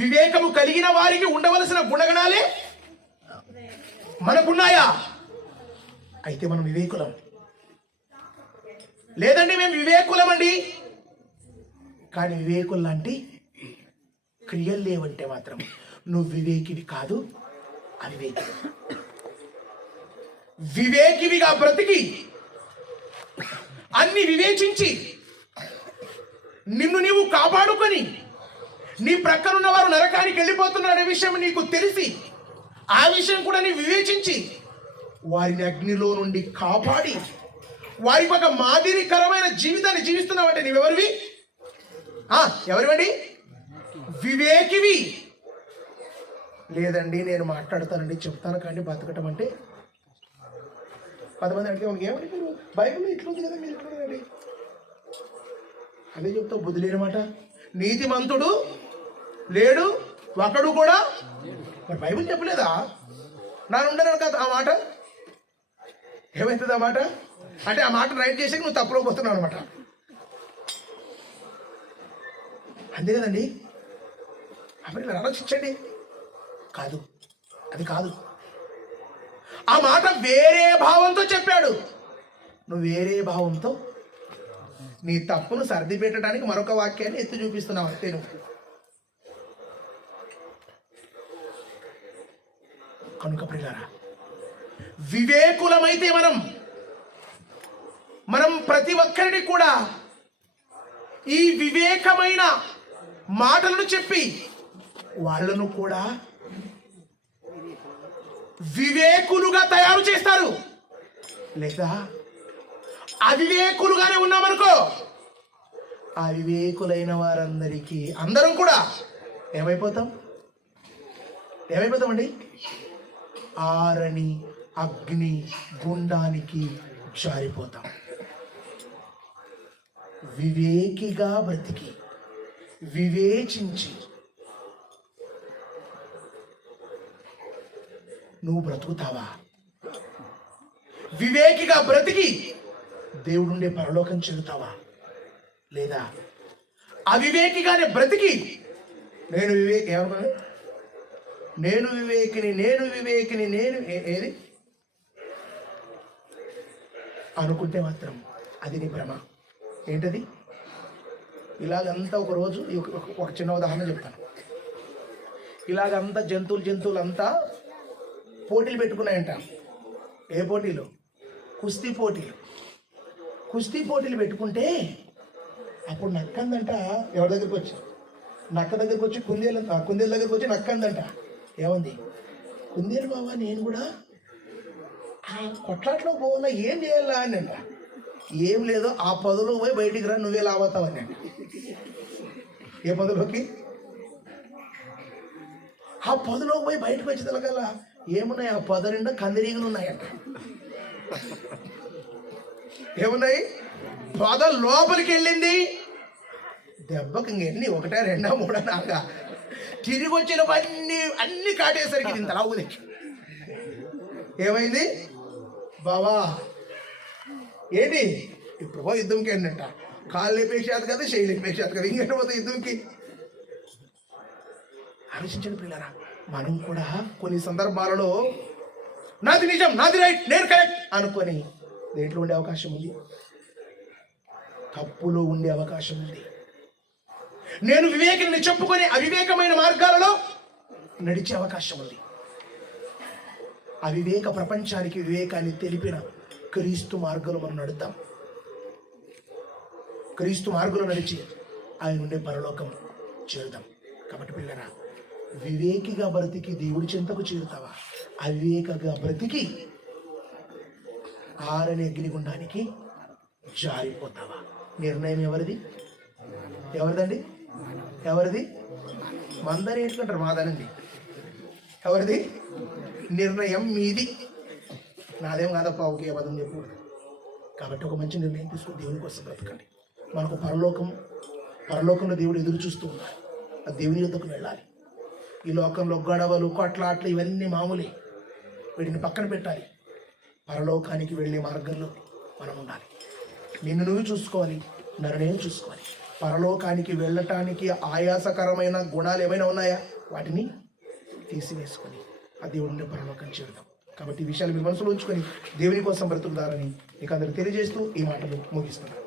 వివేకము కలిగిన వారికి ఉండవలసిన గుణగణాలే మనకున్నాయా? అయితే మనం వివేకులం. లేదండి మేము వివేకులమండి, కానీ వివేకులు లాంటి క్రియలు లేవంటే మాత్రం నువ్వు వివేకివి కాదు, అవివేకి. వివేకివిగా బ్రతికి అన్ని వివేచించి నిన్ను నీవు కాపాడుకొని నీ ప్రక్కనున్న వారు నరకానికి వెళ్ళిపోతున్నారనే విషయం నీకు తెలిసి ఆ విషయం కూడా నీ వివేచించి వారిని అగ్నిలో నుండి కాపాడి వారికి ఒక మాదిరికరమైన జీవితాన్ని జీవిస్తున్నావంటే నీవెవరివి? ఎవరివండి? వివేకివి. లేదండి నేను మాట్లాడతానండి, చెప్తాను కానీ బతకటం అంటే 10 మంది అడిగితే మనకి ఏమండి మీరు బైబిల్లో ఇట్లుంది కదా, మీరు ఇట్లుందండి అదే చెప్తావు. బుద్ధి లేని మాట. నీతిమంతుడు లేడు ఒకడు కూడా. మరి బైబిల్ చెప్పలేదా? నా ఉండను కదా ఆ మాట. ఏమవుతుంది ఆ మాట? అంటే ఆ మాట రైట్ చేసి నువ్వు తప్పులో పోతున్నావు అనమాట. అంతే కదండి. అప్పుడు మీరు ఆలోచించండి. కాదు, అది కాదు. ఆ మాట వేరే భావంతో చెప్పాడు. నువ్వు వేరే భావంతో నీ తప్పును సర్ది పెట్టడానికి మరొక వాక్యాన్ని ఎత్తి చూపిస్తున్నావు అంతే. నువ్వు కనుక ప్రియులారా, వివేకులమైతే మనం ప్రతి ఒక్కరిని కూడా ఈ వివేకమైన మాటలను చెప్పి వాళ్ళను కూడా వివేకులుగా తయారు చేస్తారు. లేదా అవివేకులుగానే ఉన్నామనుకో, అవివేకులైన వారందరికీ అందరం కూడా ఏమైపోతామండి? ఆరని అగ్ని గుండానికి జారిపోతాం. వివేకిగా బ్రతికి వివేచించి నువ్వు బ్రతుకుతావా? వివేకిగా బ్రతికి దేవుడుండే పరలోకం చెందుతావా? లేదా అవివేకిగానే బ్రతికి నేను వివేకిని ఏది అనుకుంటే మాత్రం అది నీ భ్రమ. ఏంటది? ఇలాగంతా ఒక రోజు ఒక చిన్న ఉదాహరణ చెప్తాను. ఇలాగంతా జంతువులు అంతా పోటీలు పెట్టుకున్నాయంట. ఏ పోటీలు? కుస్తీ పోటీలు పెట్టుకుంటే అప్పుడు నక్కందంట ఎవరి దగ్గరికి వచ్చి, నక్క దగ్గరికి వచ్చి కుందేల దగ్గరికి వచ్చి నక్కందంట. ఏమంది? కుందేలు బాబా, నేను కూడా ఆ కొట్లాట్లో పోవాలా, ఏం చేయాలా అని అంట. ఏం లేదు, ఆ పదులో పోయి బయటికి రా, నువ్వే లావతావని అంట. ఏ పదులోకి? ఆ పదులోకి పోయి బయటకు వచ్చి తెలగల ఏమున్నాయి? ఆ పద నిండా కందిరీగలు ఉన్నాయంట. ఏమున్నాయి? పద లోపలికి వెళ్ళింది, దెబ్బకి ఇంకెన్ని 1, 2, 3, 4 తిరిగి వచ్చిన అన్ని కాటేసరికి ఇంత లావుది. ఏమైంది? బావా ఏంటి ఇప్పుడు పో యుద్ధంకి ఏంటంట, కాళ్ళు లేపేసేది కదా, చేయి లేపేసేది కదా, ఇంకెంట పోతే యుద్ధంకి. ఆలోచించండి పిల్లరా, మనం కూడా కొన్ని సందర్భాలలో నాది నిజం, నాది రైట్, నేను కరెక్ట్ అనుకొని దేంట్లో ఉండే అవకాశం ఉంది, తప్పులో ఉండే అవకాశం ఉంది. నేను వివేకాన్ని చెప్పుకొని అవివేకమైన మార్గాలలో నడిచే అవకాశం ఉంది. అవివేక ప్రపంచానికి వివేకాన్ని తెలిపిన క్రీస్తు మార్గంలో మనం నడుద్దాం. క్రీస్తు మార్గంలో నడిచి ఆయన ఉండే పరలోకం చేరుదాం. కాబట్టి పిల్లరా, వివేకిగా బ్రతికి దేవుడి చెంతకు చేరుతావా, అవివేకగా బ్రతికి ఆరని అగ్నిగుండానికి జారిపోతావా? నిర్ణయం ఎవరిది? ఎవరిదండి? ఎవరిది? మందని ఏంటంటారు? మాదనండి. ఎవరిది? నిర్ణయం మీది, నాదేం కాదప్ప, ఒకే పదం చెప్పకూడదు. కాబట్టి ఒక మంచి నిర్ణయం తీసుకుని దేవుని కోసం బ్రతకండి. మనకు పరలోకంలో దేవుడు ఎదురు చూస్తూ ఉన్నాడు. ఆ దేవుని యొద్దకు వెళ్ళాలి. ఈ లోకంలో గొడవలు, కొట్లాట్లు ఇవన్నీ మామూలే, వీటిని పక్కన పెట్టాలి. పరలోకానికి వెళ్ళే మార్గంలో మనం ఉండాలి. నిన్ను నువ్వు చూసుకోవాలి, నన్ను నేను చూసుకోవాలి. పరలోకానికి వెళ్ళటానికి ఆయాసకరమైన గుణాలు ఏమైనా ఉన్నాయా, వాటిని తీసివేసుకొని ఆ దేవుడిని పరలోకం చేరుదాం. కాబట్టి ఈ విషయాలు మీరు మనసులో ఉంచుకొని దేవుని కోసం బ్రతుకుతారని మీకు అందరికి తెలియజేస్తూ ఈ మాటలు ముగిస్తున్నాను.